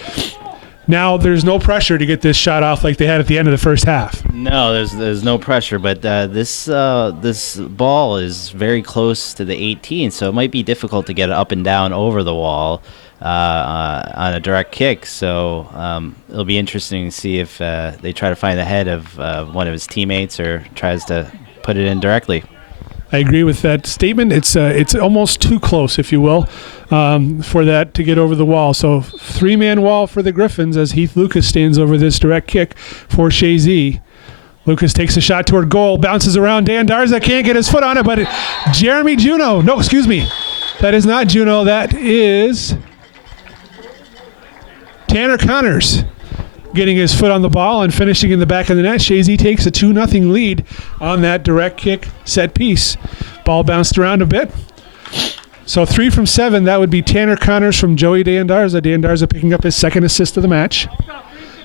Now there's no pressure to get this shot off like they had at the end of the first half. No, there's no pressure, but this ball is very close to the 18, so it might be difficult to get it up and down over the wall on a direct kick. So it'll be interesting to see if they try to find the head of one of his teammates or tries to put it in directly. I agree with that statement. It's almost too close, if you will, for that to get over the wall. So 3-man wall for the Griffins as Heath Lucas stands over this direct kick for Chazy. Lucas takes a shot toward goal, bounces around. Dan Darza can't get his foot on it, but Jeremy Juneau. No, excuse me. That is not Juneau. That is Tanner Connors getting his foot on the ball and finishing in the back of the net. Chazy takes a 2-0 lead on that direct kick set piece. Ball bounced around a bit. So 3 from 7, that would be Tanner Connors from Joey Dandarza. Dandarza picking up his second assist of the match.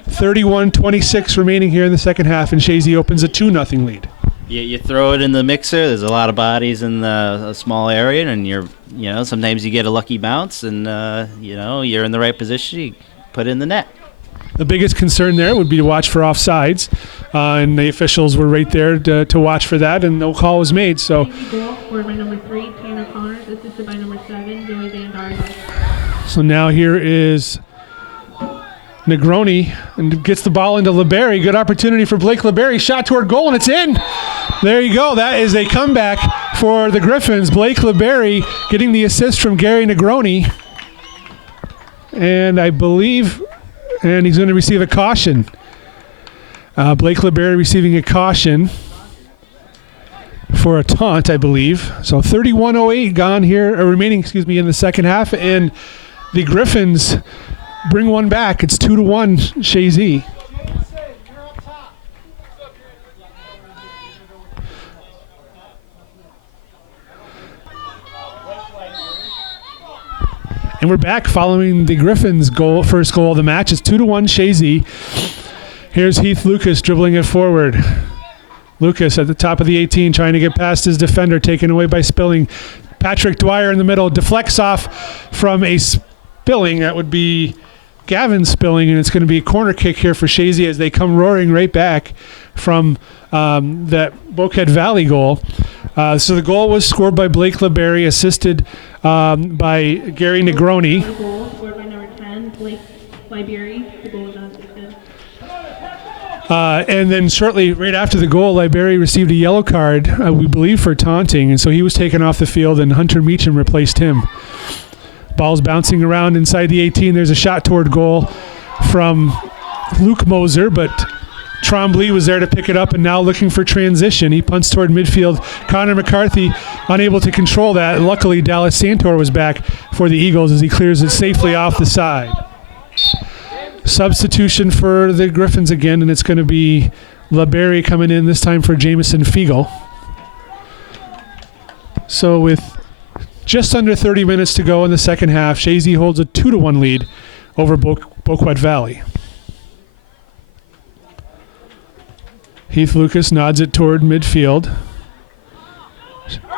31-26 remaining here in the second half, and Chazy opens a 2-0 lead. You throw it in the mixer. There's a lot of bodies in the small area, and sometimes you get a lucky bounce, and you're in the right position. You put it in the net. The biggest concern there would be to watch for offsides, and the officials were right there to watch for that, and no call was made. So, Goal scored by number 3, Tanner Connors, assisted by number 7, Joey Van Darden. so now here is Negroni and gets the ball into LeBerry. Good opportunity for Blake LeBerry. Shot toward goal, and it's in. There you go. That is a comeback for the Griffins. Blake LeBerry getting the assist from Gary Negroni. And I believe, and he's going to receive a caution. Blake LeBerry receiving a caution for a taunt, I believe. So 31:08 gone here, or remaining, in the second half, and the Griffins bring one back. It's 2-1 Chazy. And we're back following the Griffins' first goal of the match. It's 2-1 Chazy. Here's Heath Lucas dribbling it forward. Lucas at the top of the 18 trying to get past his defender, taken away by Spilling. Patrick Dwyer in the middle, deflects off from a Spilling. That would be Gavin Spilling, and it's going to be a corner kick here for Chazy as they come roaring right back from that Boquet Valley goal. So the goal was scored by Blake LeBerry, assisted by Gary Negroni. Goal scored by number 10, Blake Libery. The goal was unassisted. And then shortly, right after the goal, Libery received a yellow card, we believe, for taunting, and so he was taken off the field, and Hunter Meacham replaced him. Ball's bouncing around inside the 18. There's a shot toward goal from Luke Moser, but Trombley was there to pick it up, and now looking for transition. He punts toward midfield. Connor McCarthy unable to control that. Luckily, Dallas Santor was back for the Eagles as he clears it safely off the side. Substitution for the Griffins again, and it's going to be LeBerry coming in, this time for Jamison Fiegel. So with just under 30 minutes to go in the second half, Chazy holds a 2-1 lead over Boquet Valley. Heath Lucas nods it toward midfield.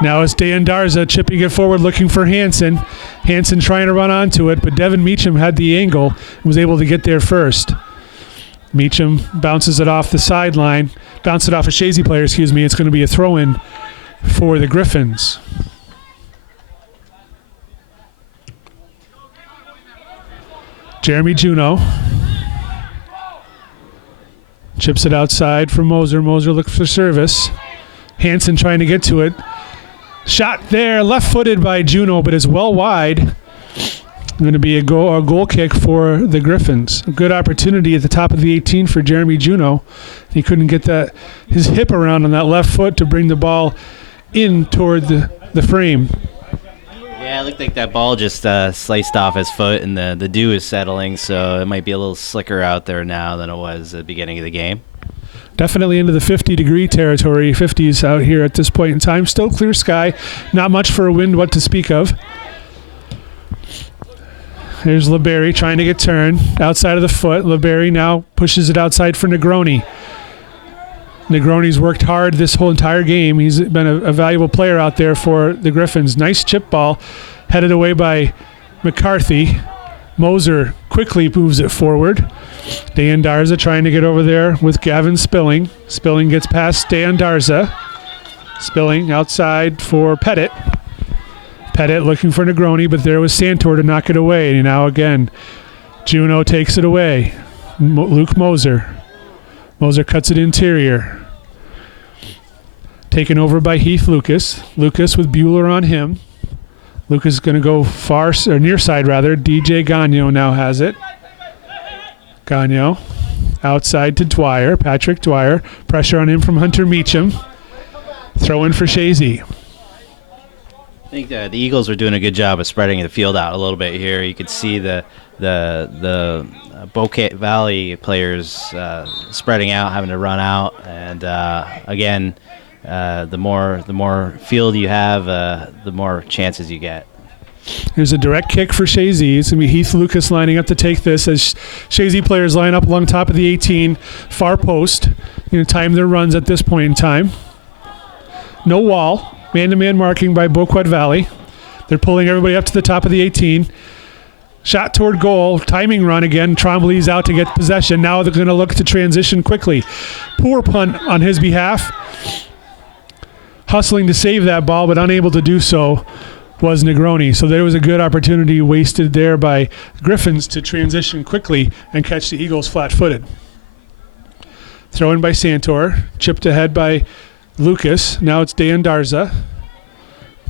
Now it's Dan Darza chipping it forward, looking for Hansen. Hansen trying to run onto it, but Devin Meacham had the angle and was able to get there first. Meacham bounces it off the sideline, bounces it off a Chazy player, It's going to be a throw-in for the Griffins. Jeremy Juneau chips it outside for Moser. Moser looks for service. Hansen trying to get to it. Shot there, left-footed by Juneau, but is well wide. Going to be a goal kick for the Griffins. A good opportunity at the top of the 18 for Jeremy Juneau. He couldn't get his hip around on that left foot to bring the ball in toward the frame. Yeah, it looked like that ball just sliced off his foot, and the dew is settling, so it might be a little slicker out there now than it was at the beginning of the game. Definitely into the 50-degree territory, 50s out here at this point in time. Still clear sky, not much for a wind what to speak of. There's LeBerry trying to get turned outside of the foot. LeBerry now pushes it outside for Negroni. Negroni's worked hard this whole entire game. He's been a valuable player out there for the Griffins. Nice chip ball headed away by McCarthy. Moser quickly moves it forward. Dan Darza trying to get over there with Gavin Spilling. Spilling gets past Dan Darza. Spilling outside for Pettit. Pettit looking for Negroni, but there was Santor to knock it away. And now again, Juneau takes it away. Luke Moser. Moser cuts it interior. Taken over by Heath Lucas. Lucas with Bueller on him. Lucas is going to go far, or near side rather. DJ Gagnon now has it. Gagnon outside to Dwyer. Patrick Dwyer. Pressure on him from Hunter Meacham. Throw in for Chazy. I think the Eagles are doing a good job of spreading the field out a little bit here. You could see the Boquet Valley players spreading out, having to run out, and again, the more field you have, the more chances you get. Here's a direct kick for Chazy. It's going to be Heath Lucas lining up to take this as Chazy players line up along top of the 18, far post. Going to time their runs at this point in time. No wall. Man-to-man marking by Boquet Valley. They're pulling everybody up to the top of the 18. Shot toward goal. Timing run again. Trombley's out to get possession. Now they're going to look to transition quickly. Poor punt on his behalf. Hustling to save that ball, but unable to do so was Negroni. So there was a good opportunity wasted there by Griffins to transition quickly and catch the Eagles flat-footed. Throw in by Santor. Chipped ahead by Lucas. Now it's Dan Darza.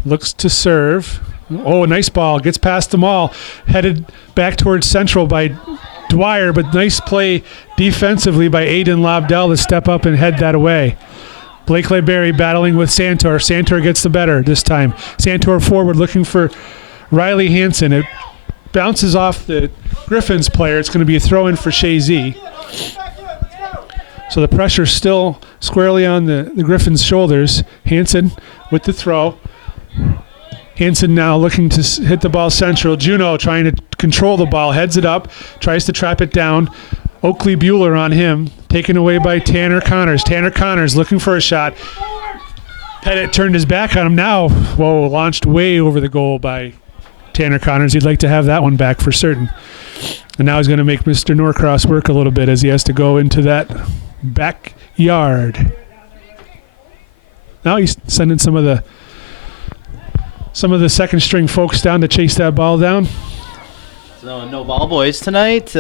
Looks to serve. Oh, nice ball. Gets past them all. Headed back towards Central by Dwyer, but nice play defensively by Aiden Lobdell to step up and head that away. Blake Layberry battling with Santor. Santor gets the better this time. Santor forward looking for Riley Hansen. It bounces off the Griffins player. It's going to be a throw-in for Chazy. So the pressure's still squarely on the Griffins' shoulders. Hansen with the throw. Hansen now looking to hit the ball central. Juneau trying to control the ball. Heads it up. Tries to trap it down. Oakley Bueller on him. Taken away by Tanner Connors. Tanner Connors looking for a shot. Pettit turned his back on him now. Whoa, launched way over the goal by Tanner Connors. He'd like to have that one back for certain. And now he's going to make Mr. Norcross work a little bit as he has to go into that backyard. Now he's sending some of the second string folks down to chase that ball down. So no ball boys tonight.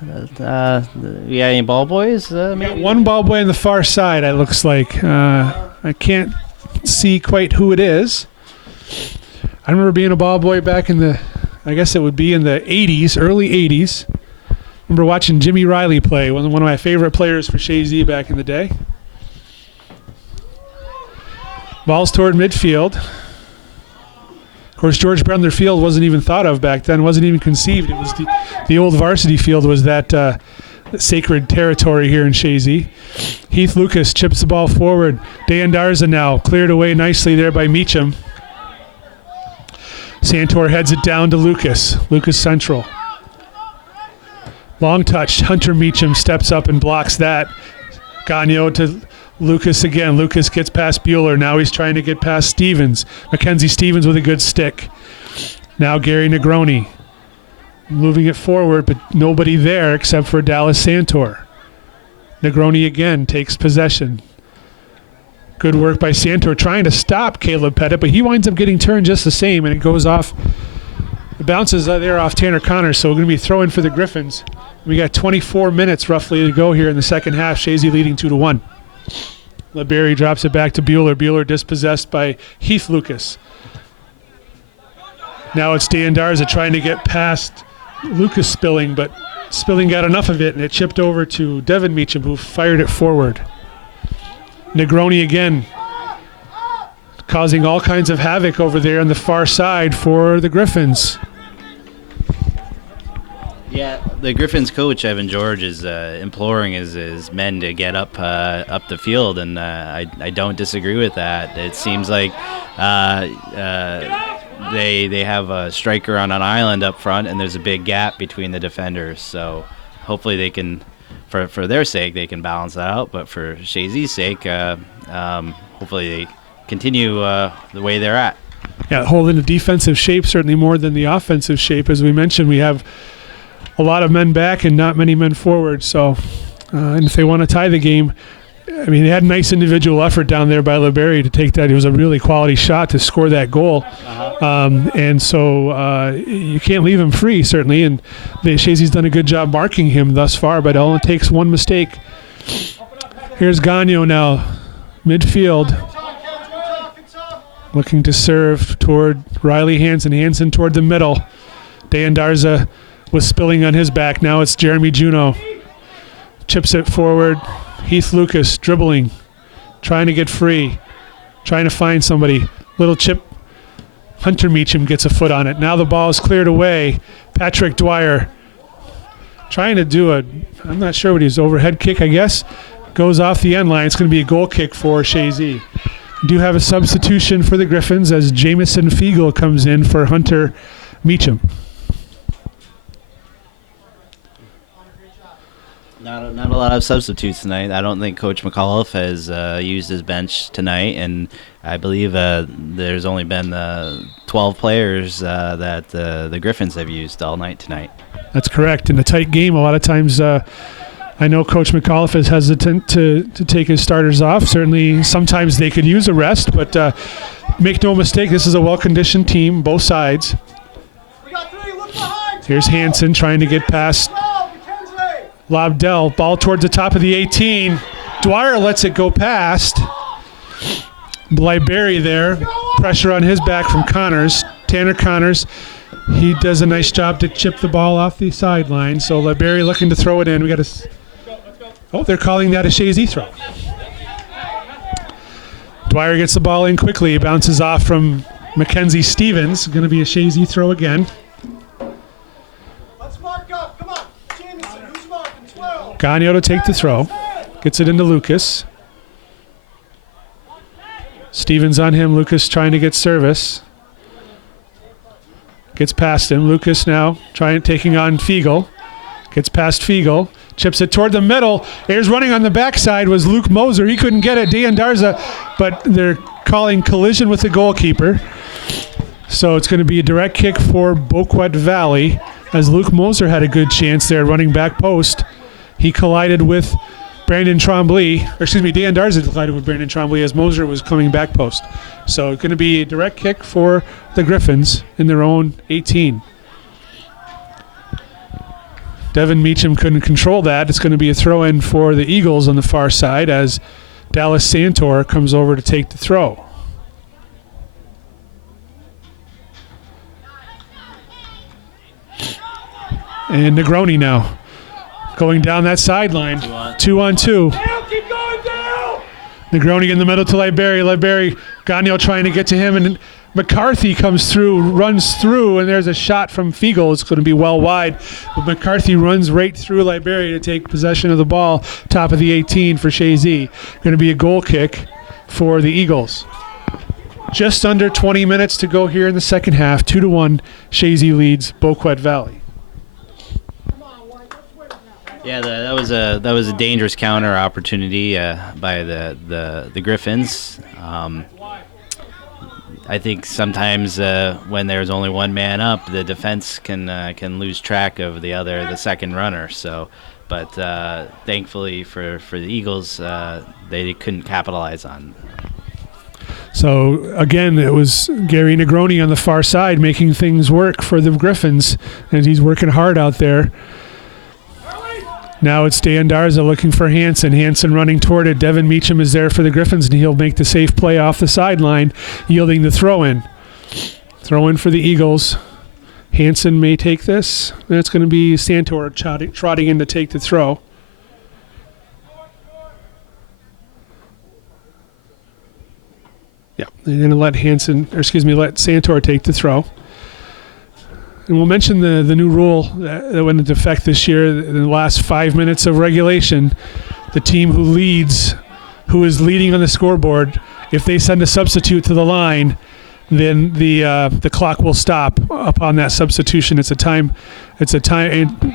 We got any ball boys? We got one ball boy on the far side, it looks like. I can't see quite who it is. I remember being a ball boy back in I guess it would be in the 80s, early 80s. Remember watching Jimmy Riley play, one of my favorite players for Chazy back in the day. Ball's toward midfield. Of course, George Brendler Field wasn't even thought of back then, wasn't even conceived. It was the old varsity field was that sacred territory here in Chazy. Heath Lucas chips the ball forward. Dan Darza now cleared away nicely there by Meacham. Santor heads it down to Lucas. Lucas Central. Long touch. Hunter Meacham steps up and blocks that. Gagnon to Lucas again. Lucas gets past Bueller. Now he's trying to get past Stevens. Mackenzie Stevens with a good stick. Now Gary Negroni moving it forward, but nobody there except for Dallas Santor. Negroni again takes possession. Good work by Santor trying to stop Caleb Pettit, but he winds up getting turned just the same, and it goes off. It bounces there off Tanner Connors, so we're going to be throwing for the Griffins. We got 24 minutes roughly to go here in the second half. Chazy leading 2-1. LeBerry drops it back to Bueller. Bueller dispossessed by Heath Lucas. Now it's Dan Darza trying to get past Lucas Spilling, but Spilling got enough of it, and it chipped over to Devin Meacham, who fired it forward. Negroni again, causing all kinds of havoc over there on the far side for the Griffins. Yeah, the Griffins coach Evan George is imploring his men to get up the field, and I don't disagree with that. It seems like they have a striker on an island up front, and there's a big gap between the defenders. So hopefully they can for their sake, they can balance that out. But for Chazy's sake, hopefully they continue the way they're at. Yeah, holding the defensive shape certainly more than the offensive shape. As we mentioned, we have a lot of men back and not many men forward. So, and if they want to tie the game, I mean, they had a nice individual effort down there by LeBerry to take that. It was a really quality shot to score that goal. And so you can't leave him free, certainly. And Chazy's done a good job marking him thus far, but it only takes one mistake. Here's Gagnon now, midfield, looking to serve toward Riley Hansen. Hansen toward the middle. Deandarza was spilling on his back. Now it's Jeremy Juneau. Chips it forward. Heath Lucas dribbling, trying to get free, trying to find somebody. Little chip. Hunter Meacham gets a foot on it. Now the ball is cleared away. Patrick Dwyer trying to do I'm not sure what he's overhead kick, I guess. Goes off the end line. It's going to be a goal kick for Chazy. We do have a substitution for the Griffins as Jamison Fiegel comes in for Hunter Meacham. Not a lot of substitutes tonight. I don't think Coach McAuliffe has used his bench tonight, and I believe there's only been 12 players that the Griffins have used all night tonight. That's correct. In a tight game, a lot of times I know Coach McAuliffe is hesitant to take his starters off. Certainly, sometimes they could use a rest, but make no mistake, this is a well-conditioned team, both sides. Here's Hansen trying to get past Lobdell. Ball towards the top of the 18. Dwyer lets it go past. Libery there. Pressure on his back from Connors. Tanner Connors. He does a nice job to chip the ball off the sideline. So Libery looking to throw it in. We got to. Oh, they're calling that a Chazy throw. Dwyer gets the ball in quickly. He bounces off from Mackenzie Stevens. Going to be a Chazy throw again. Gagnon to take the throw. Gets it into Lucas. Stevens on him. Lucas trying to get service. Gets past him. Lucas now taking on Fiegel. Gets past Fiegel. Chips it toward the middle. Here's running on the backside was Luke Moser. He couldn't get it. Deandarza, but they're calling collision with the goalkeeper. So it's going to be a direct kick for Boquet Valley as Luke Moser had a good chance there running back post. He collided with Brandon Tremblay, Deandarza collided with Brandon Tremblay as Moser was coming back post. So it's going to be a direct kick for the Griffins in their own 18. Devin Meacham couldn't control that. It's going to be a throw-in for the Eagles on the far side as Dallas Santor comes over to take the throw. And Negroni now. Going down that sideline. 2-on-2. Negroni in the middle to Libery. Gagnon trying to get to him, and McCarthy comes through, runs through, and there's a shot from Fiegel. It's going to be well wide. But McCarthy runs right through Libery to take possession of the ball, top of the 18 for Chazy. Going to be a goal kick for the Eagles. Just under 20 minutes to go here in the second half. 2-1, Chazy leads Boquet Valley. Yeah, that was a dangerous counter opportunity by the Griffins. I think sometimes when there's only one man up, the defense can lose track of the second runner. So, but thankfully for the Eagles, they couldn't capitalize on. So again, it was Gary Negroni on the far side making things work for the Griffins, and he's working hard out there. Now it's Deandarza looking for Hansen. Hansen running toward it. Devin Meacham is there for the Griffins, and he'll make the safe play off the sideline, yielding the throw-in. Throw-in for the Eagles. Hansen may take this. That's going to be Santor trotting in to take the throw. Yeah, they're going to let Santor take the throw. And we'll mention the new rule that went into effect this year. In the last 5 minutes of regulation, the team who is leading on the scoreboard, if they send a substitute to the line, then the clock will stop upon that substitution. It's a time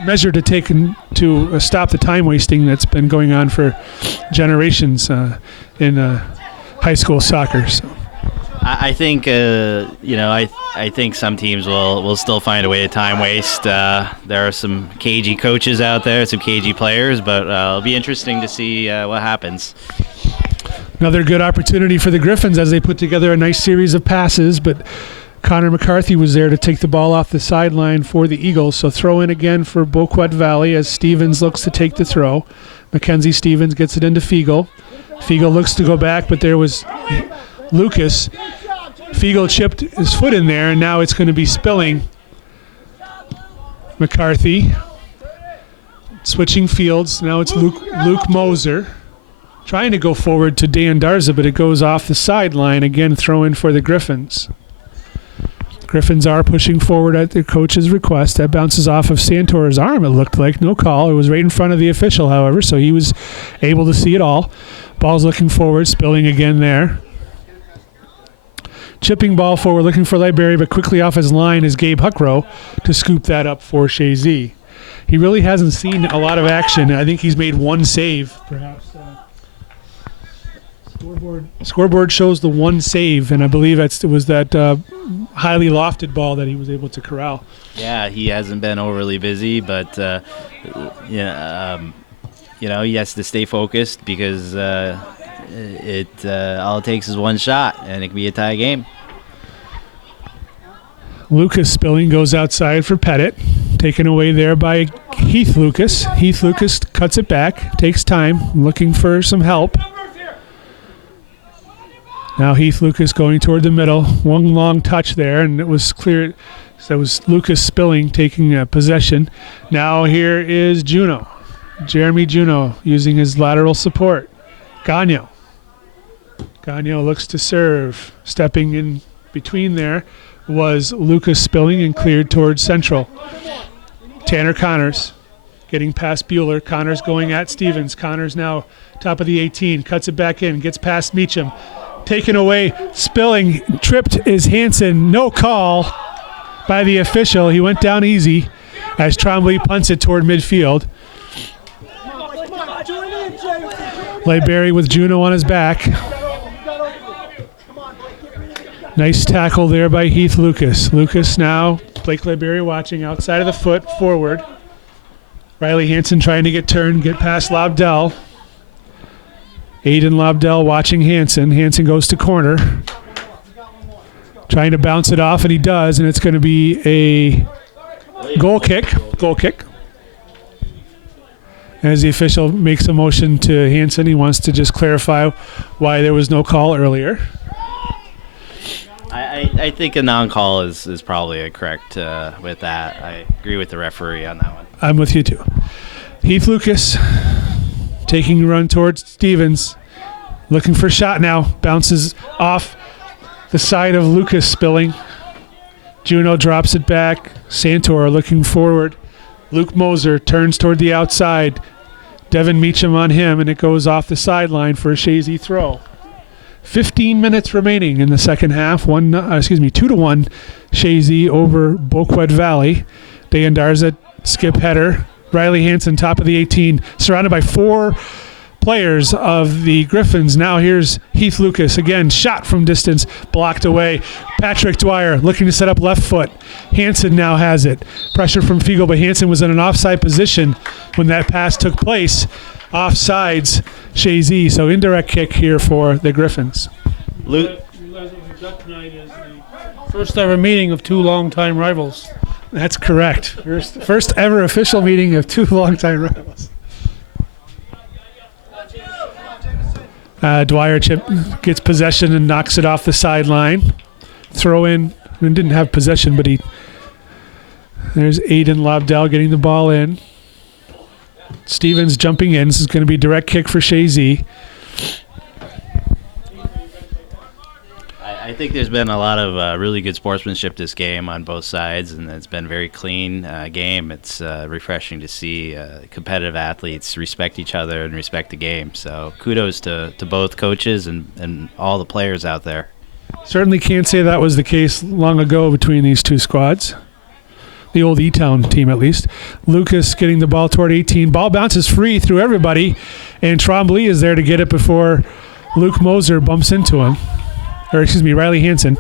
measure to take to stop the time wasting that's been going on for generations in high school soccer. So. I think I think some teams will still find a way to time waste. There are some cagey coaches out there, some cagey players, but it'll be interesting to see what happens. Another good opportunity for the Griffins as they put together a nice series of passes, but Connor McCarthy was there to take the ball off the sideline for the Eagles. So throw in again for Boquet Valley as Stevens looks to take the throw. Mackenzie Stevens gets it into Fiegel. Fiegel looks to go back, but there was Lucas. Fiegel chipped his foot in there, and now it's going to be Spilling. McCarthy switching fields. Now it's Luke Moser trying to go forward to Dan Darza, but it goes off the sideline. Again, throw in for the Griffins. Griffins are pushing forward at the coach's request. That bounces off of Santor's arm, it looked like. No call. It was right in front of the official, however, so he was able to see it all. Ball's looking forward. Spilling again there. Chipping ball forward, looking for Liberia, but quickly off his line is Gabe Huckrow to scoop that up for Chazy. He really hasn't seen a lot of action. I think he's made one save, perhaps. Scoreboard shows the one save, and I believe it was that highly lofted ball that he was able to corral. Yeah, he hasn't been overly busy, but he has to stay focused because all it takes is one shot, and it can be a tie game. Lucas Spilling goes outside for Pettit, taken away there by Heath Lucas. Heath Lucas cuts it back, takes time, looking for some help. Now Heath Lucas going toward the middle. One long touch there, and it was clear. So it was Lucas Spilling taking possession. Now here is Juno. Jeremy Juno using his lateral support. Gagno. Gagno looks to serve. Stepping in between there was Lucas Spilling and cleared towards central. Tanner Connors getting past Bueller. Connors going at Stevens. Connors now top of the 18. Cuts it back in. Gets past Meacham. Taken away, Spilling, tripped is Hansen. No call by the official. He went down easy as Trombley punts it toward midfield. Layberry with Juno on his back. Nice tackle there by Heath Lucas. Lucas now, Blake Layberry watching outside of the foot, forward. Riley Hansen trying to get turned, get past Lobdell. Aiden Lobdell watching Hansen. Hansen goes to corner. Trying to bounce it off, and he does, and it's going to be a goal kick. Goal kick. As the official makes a motion to Hansen, he wants to just clarify why there was no call earlier. I think a non-call is probably correct with that. I agree with the referee on that one. I'm with you too. Heath Lucas taking a run towards Stevens. Looking for a shot now. Bounces off the side of Lucas Spilling. Juno drops it back. Santor looking forward. Luke Moser turns toward the outside. Devin Meacham on him, and it goes off the sideline for a Chazy throw. 15 minutes remaining in the second half. 2-1 Chazy over Boquet Valley. Dan Darza skip header. Riley Hansen, top of the 18, surrounded by four players of the Griffins. Now here's Heath Lucas. Again, shot from distance, blocked away. Patrick Dwyer looking to set up left foot. Hansen now has it. Pressure from Fiegel, but Hansen was in an offside position when that pass took place. Offsides, Chazy. So indirect kick here for the Griffins. Luke. What we've got tonight is the first ever meeting of two longtime rivals. That's correct. First ever official meeting of two longtime rivals. Dwyer gets possession and knocks it off the sideline. Throw in, and didn't have possession, but there's Aiden Lobdell getting the ball in. Stevens jumping in. This is going to be direct kick for Chazy. I think there's been a lot of really good sportsmanship this game on both sides, and it's been a very clean game. It's refreshing to see competitive athletes respect each other and respect the game. So kudos to both coaches and all the players out there. Certainly can't say that was the case long ago between these two squads. The old E-Town team, at least. Lucas getting the ball toward 18. Ball bounces free through everybody, and Trombley is there to get it before Luke Moser bumps into him. Riley Hansen.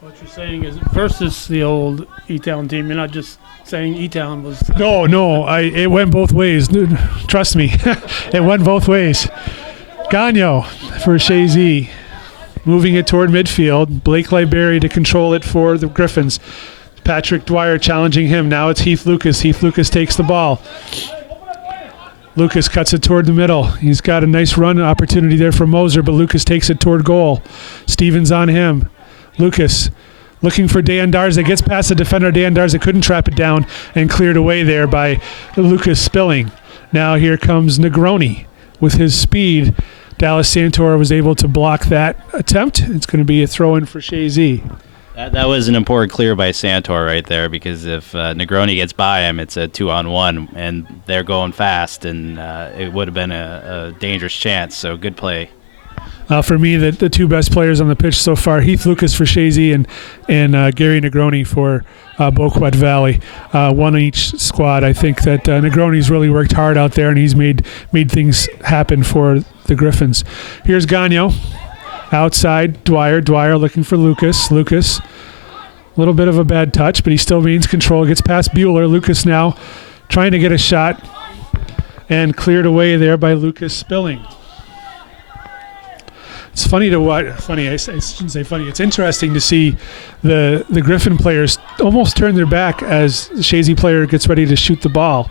What you're saying is versus the old E-Town team. You're not just saying E-Town was... No, it went both ways. Dude, trust me, it went both ways. Gagnon for Chazy. Moving it toward midfield. Blake Libery to control it for the Griffins. Patrick Dwyer challenging him. Now it's Heath Lucas. Heath Lucas takes the ball. Lucas cuts it toward the middle. He's got a nice run opportunity there for Moser, but Lucas takes it toward goal. Stevens on him. Lucas looking for Dan Darza. Gets past the defender. Dan Darza couldn't trap it down and cleared away there by Lucas Spilling. Now here comes Negroni with his speed. Dallas Santor was able to block that attempt. It's going to be a throw-in for Chazy. That was an important clear by Santor right there, because if Negroni gets by him, it's a 2-on-1, and they're going fast, and it would have been a dangerous chance. So good play. For me, the two best players on the pitch so far, Heath Lucas for Chazy and Gary Negroni for Boquet Valley. One on each squad. I think that Negroni's really worked hard out there, and he's made things happen for the Griffins. Here's Gagnon. Outside, Dwyer looking for Lucas. Lucas, a little bit of a bad touch, but he still maintains control. Gets past Bueller. Lucas now trying to get a shot, and cleared away there by Lucas Spilling. It's funny to watch. I shouldn't say funny. It's interesting to see the Griffin players almost turn their back as the Chazy player gets ready to shoot the ball.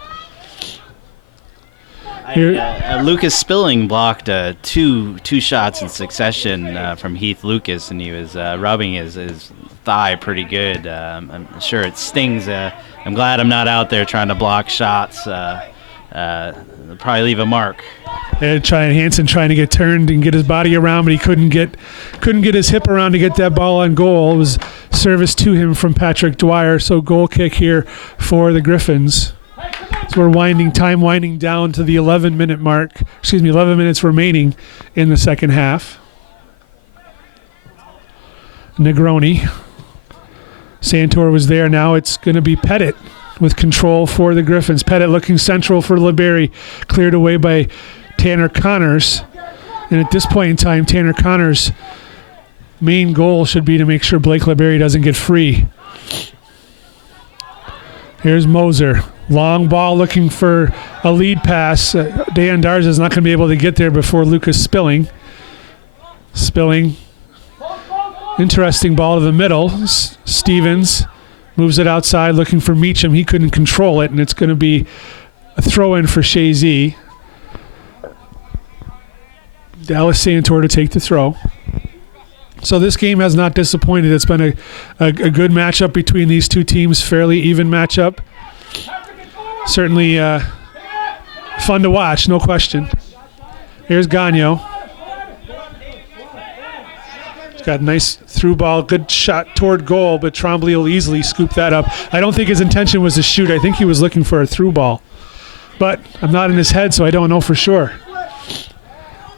Lucas Spilling blocked two shots in succession from Heath Lucas, and he was rubbing his thigh pretty good. I'm sure it stings. I'm glad I'm not out there trying to block shots. Probably leave a mark. Hansen trying to get turned and get his body around, but he couldn't get his hip around to get that ball on goal. It was service to him from Patrick Dwyer. So goal kick here for the Griffins. So we're winding down to the 11-minute mark. 11 minutes remaining in the second half. Negroni. Santor was there. Now it's going to be Pettit with control for the Griffins. Pettit looking central for Libery. Cleared away by Tanner Connors. And at this point in time, Tanner Connors' main goal should be to make sure Blake Libery doesn't get free. Here's Moser. Long ball looking for a lead pass. Dan Darza is not going to be able to get there before Lucas Spilling. Interesting ball to the middle. Stevens moves it outside looking for Meacham. He couldn't control it, and it's going to be a throw-in for Chazy. Dallas Santor to take the throw. So this game has not disappointed. It's been a good matchup between these two teams, fairly even matchup. Certainly fun to watch, no question. Here's Gagnon. He's got a nice through ball, good shot toward goal, but Trombley will easily scoop that up. I don't think his intention was to shoot. I think he was looking for a through ball. But I'm not in his head, so I don't know for sure.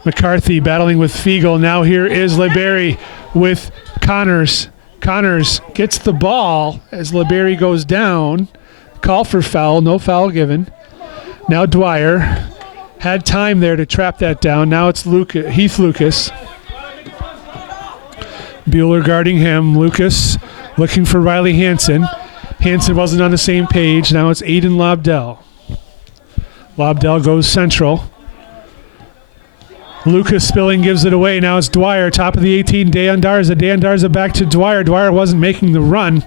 McCarthy battling with Fiegel. Now here is Libery with Connors. Connors gets the ball as Libery goes down. Call for foul, no foul given. Now Dwyer had time there to trap that down. Now it's Heath Lucas. Bueller guarding him. Lucas looking for Riley Hansen. Hansen wasn't on the same page. Now it's Aiden Lobdell. Lobdell goes central. Lucas Spilling gives it away. Now it's Dwyer, top of the 18. Dan Darza back to Dwyer. Dwyer wasn't making the run.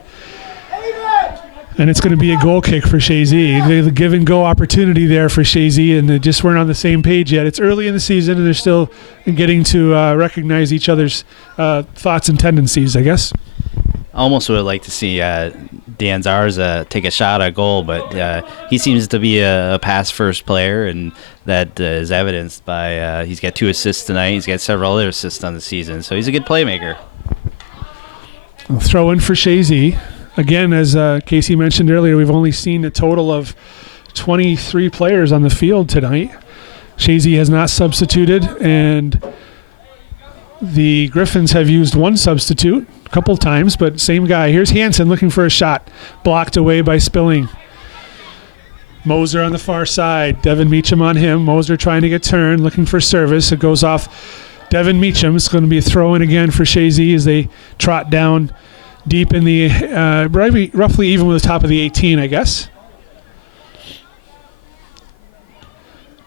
And it's going to be a goal kick for Chazy. The give and go opportunity there for Chazy, and they just weren't on the same page yet. It's early in the season, and they're still getting to recognize each other's thoughts and tendencies, I guess. I almost would like to see Dan Zarza take a shot at goal, but he seems to be a pass-first player, and that is evidenced by he's got 2 assists tonight. He's got several other assists on the season, so he's a good playmaker. I'll throw in for Chazy. Again, as Casey mentioned earlier, we've only seen a total of 23 players on the field tonight. Chazy has not substituted, and the Griffins have used one substitute a couple times, but same guy. Here's Hansen looking for a shot. Blocked away by Spilling. Moser on the far side. Devin Meacham on him. Moser trying to get turned, looking for service. It goes off Devin Meacham. It's going to be a throw-in again for Chazy as they trot down deep in the, roughly even with the top of the 18, I guess.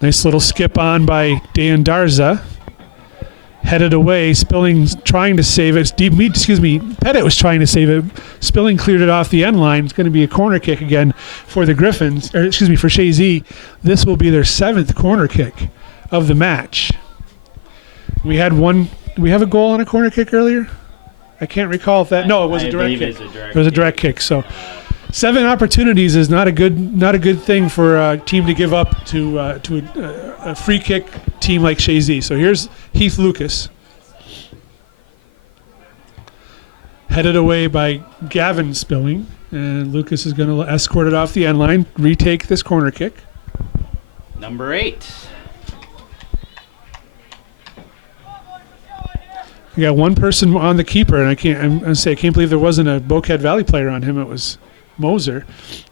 Nice little skip on by Dan Darza. Headed away. Spilling trying to save it. Pettit was trying to save it. Spilling cleared it off the end line. It's going to be a corner kick again for the Griffins. For Chazy. This will be their 7th corner kick of the match. We had one. Did we have a goal on a corner kick earlier? I can't recall if that. No, it was a direct kick. It was a direct kick. So 7 opportunities is not a good thing for a team to give up to a free kick team like Chazy. So here's Heath Lucas, headed away by Gavin Spilling, and Lucas is going to escort it off the end line, retake this corner kick. Number 8. We got one person on the keeper, and I can't believe there wasn't a Boquet Valley player on him. It was Moser.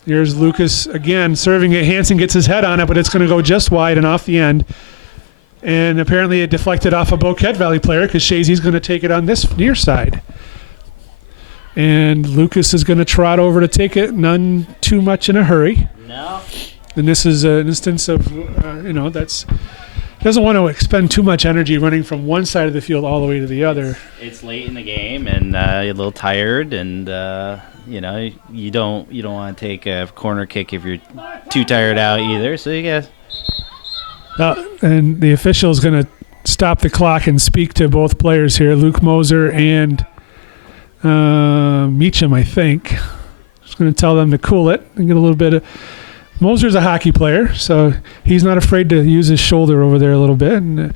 Here's Lucas again serving it. Hansen gets his head on it, but it's going to go just wide and off the end. And apparently it deflected off a Boquet Valley player because Chazy's going to take it on this near side. And Lucas is going to trot over to take it, none too much in a hurry. No. And this is an instance of, doesn't want to expend too much energy running from one side of the field all the way to the other. It's late in the game, and you're a little tired, and you don't want to take a corner kick if you're too tired out either. So you guys. And the official is going to stop the clock and speak to both players here, Luke Moser and Meacham, I think. Just going to tell them to cool it and get a little bit of. Moser's a hockey player, so he's not afraid to use his shoulder over there a little bit. And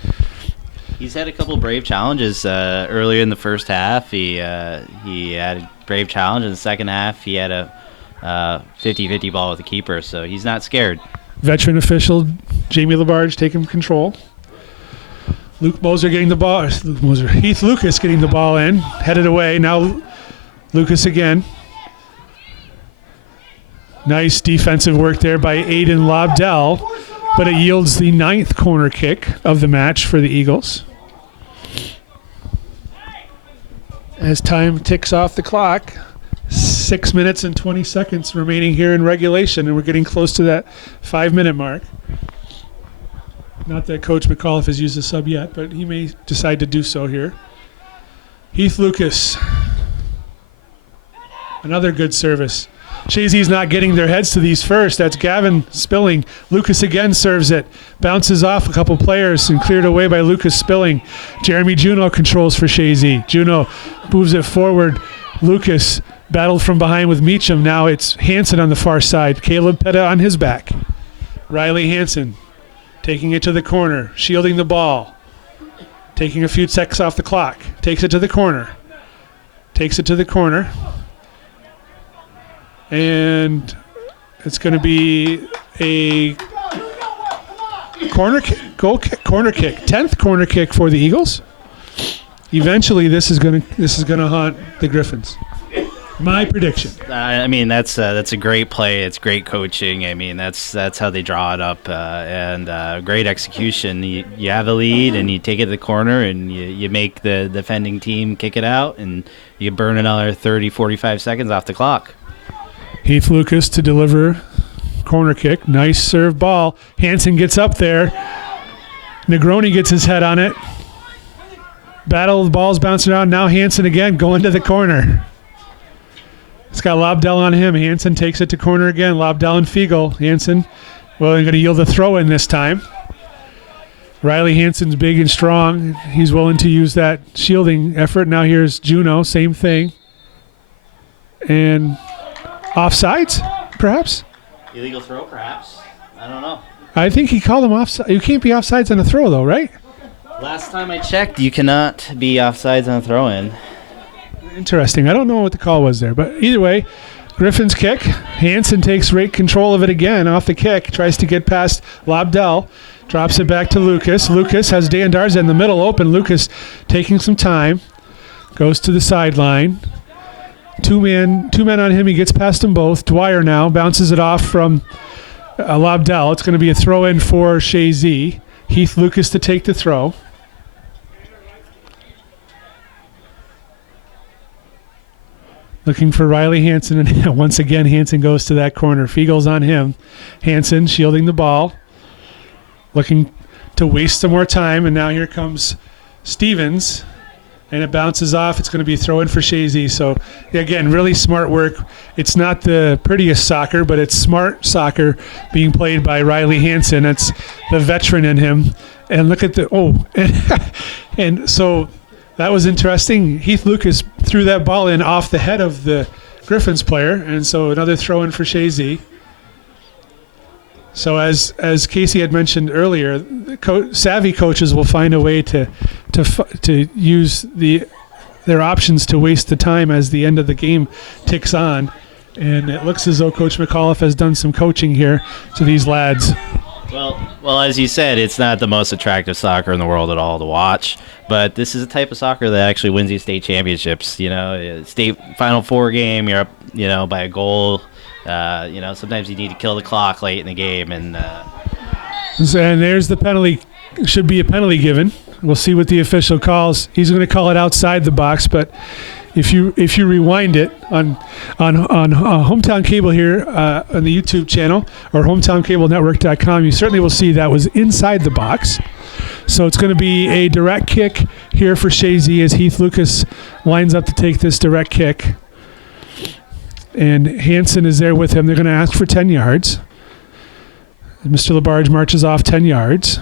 he's had a couple brave challenges earlier in the first half. He had a brave challenge. In the second half, he had a 50-50 ball with the keeper, so he's not scared. Veteran official Jamie Labarge taking control. Luke Moser getting the ball. Heath Lucas getting the ball in, headed away. Now Lucas again. Nice defensive work there by Aiden Lobdell, but it yields the 9th corner kick of the match for the Eagles. As time ticks off the clock, 6 minutes and 20 seconds remaining here in regulation, and we're getting close to that 5-minute mark. Not that Coach McAuliffe has used a sub yet, but he may decide to do so here. Heath Lucas. Another good service. Chazy's not getting their heads to these first. That's Gavin Spilling. Lucas again serves it. Bounces off a couple players and cleared away by Lucas Spilling. Jeremy Juneau controls for Chazy. Juneau moves it forward. Lucas battled from behind with Meacham. Now it's Hansen on the far side. Caleb Pettit on his back. Riley Hansen taking it to the corner, shielding the ball. Taking a few seconds off the clock. Takes it to the corner. And it's going to be a corner kick, corner kick, 10th corner kick for the Eagles. Eventually, this is going to haunt the Griffins. My prediction. I mean, that's a great play. It's great coaching. I mean, that's how they draw it up, and great execution. You have a lead, and you take it to the corner, and you make the defending team kick it out, and you burn another 30, 45 seconds off the clock. Heath Lucas to deliver corner kick. Nice serve ball. Hansen gets up there. Negroni gets his head on it. Battle, the ball's bouncing around. Now Hansen again going to the corner. It's got Lobdell on him. Hansen takes it to corner again. Lobdell and Fiegel. Hansen, well, they're going to yield the throw in this time. Riley Hansen's big and strong. He's willing to use that shielding effort. Now here's Juneau. Same thing. And offsides, perhaps? Illegal throw, perhaps. I don't know. I think he called him offside. You can't be offsides on a throw, though, right? Last time I checked, you cannot be offsides on a throw-in. Interesting. I don't know what the call was there, but either way, Griffin's kick. Hansen takes great control of it again off the kick. Tries to get past Lobdell. Drops it back to Lucas. Lucas has Dan Darza in the middle open. Lucas taking some time. Goes to the sideline. Two men on him. He gets past them both. Dwyer now bounces it off from Lobdell. It's going to be a throw in for Chazy. Heath Lucas to take the throw. Looking for Riley Hansen, and once again Hansen goes to that corner. Fiegel's on him. Hansen shielding the ball, looking to waste some more time, and now here comes Stevens, and it bounces off. It's going to be a throw-in for Chazy. So, again, really smart work. It's not the prettiest soccer, but it's smart soccer being played by Riley Hansen. That's the veteran in him. And look at and so that was interesting. Heath Lucas threw that ball in off the head of the Griffins player, and so another throw-in for Chazy. So as Casey had mentioned earlier, savvy coaches will find a way to use their options to waste the time as the end of the game ticks on. And it looks as though Coach McAuliffe has done some coaching here to these lads. Well, as you said, it's not the most attractive soccer in the world at all to watch, but this is a type of soccer that actually wins you state championships. You know, state Final Four game, you're up, by a goal. Sometimes you need to kill the clock late in the game, and there's the penalty. Should be a penalty given. We'll see what the official calls. He's going to call it outside the box, but if you rewind it on Hometown Cable here on the YouTube channel or HometownCableNetwork.com, you certainly will see that was inside the box. So it's going to be a direct kick here for Chazy as Heath Lucas lines up to take this direct kick. And Hansen is there with him. They're going to ask for 10 yards. Mr. Labarge marches off 10 yards.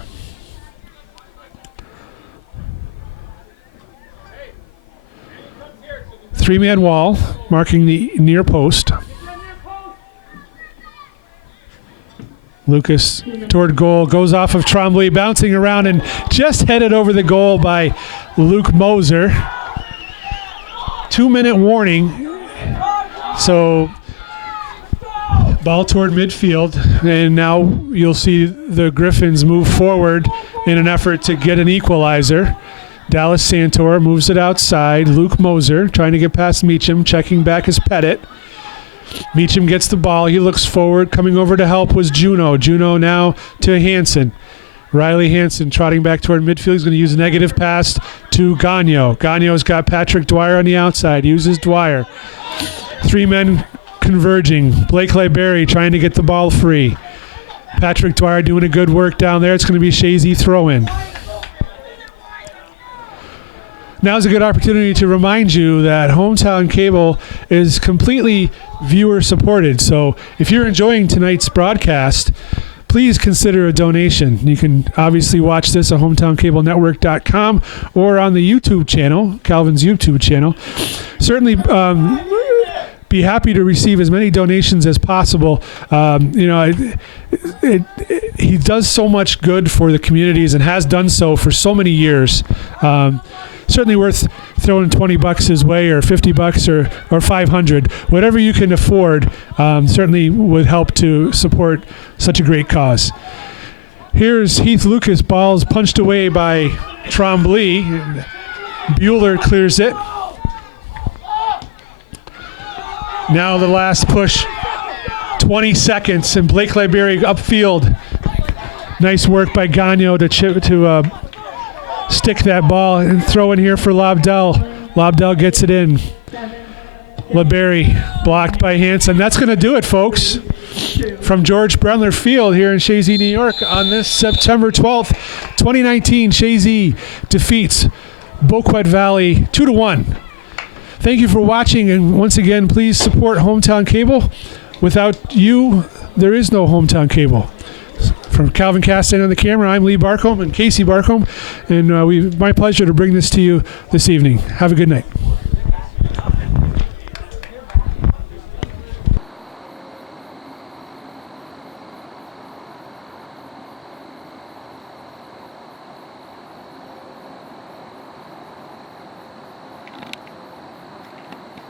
Three-man wall marking the near post. Lucas toward goal, goes off of Trombley, bouncing around and just headed over the goal by Luke Moser. 2-minute warning. So ball toward midfield, and now you'll see the Griffins move forward in an effort to get an equalizer. Dallas Santor moves it outside. Luke Moser trying to get past Meacham, checking back his Pettit. Meacham gets the ball. He looks forward. Coming over to help was Juno. Juno now to Hansen. Riley Hansen trotting back toward midfield. He's going to use a negative pass to Gagno. Gagno's got Patrick Dwyer on the outside. Uses Dwyer. Three men converging. Blake Libery trying to get the ball free. Patrick Dwyer doing a good work down there. It's going to be Chazy throw-in. Now's a good opportunity to remind you that Hometown Cable is completely viewer-supported. So if you're enjoying tonight's broadcast, please consider a donation. You can obviously watch this at HometownCableNetwork.com or on the YouTube channel, Calvin's YouTube channel. Certainly be happy to receive as many donations as possible. He does so much good for the communities and has done so for so many years. Certainly worth throwing $20 his way, or $50 or $500, whatever you can afford. Certainly would help to support such a great cause. Here's Heath Lucas. Ball's punched away by Trombley. Bueller clears it. Now the last push, 20 seconds, and Blake Libery upfield. Nice work by Gagno to stick that ball and throw in here for Lobdell. Lobdell gets it in. Libery blocked by Hansen. That's going to do it, folks. From George Brendler Field here in Chazy, New York on this September 12th, 2019, Chazy defeats Boquet Valley 2-1. Thank you for watching, and once again, please support Hometown Cable. Without you, there is no Hometown Cable. From Calvin Castan on the camera, I'm Lee Barcombe and Casey Barcombe, and my pleasure to bring this to you this evening. Have a good night.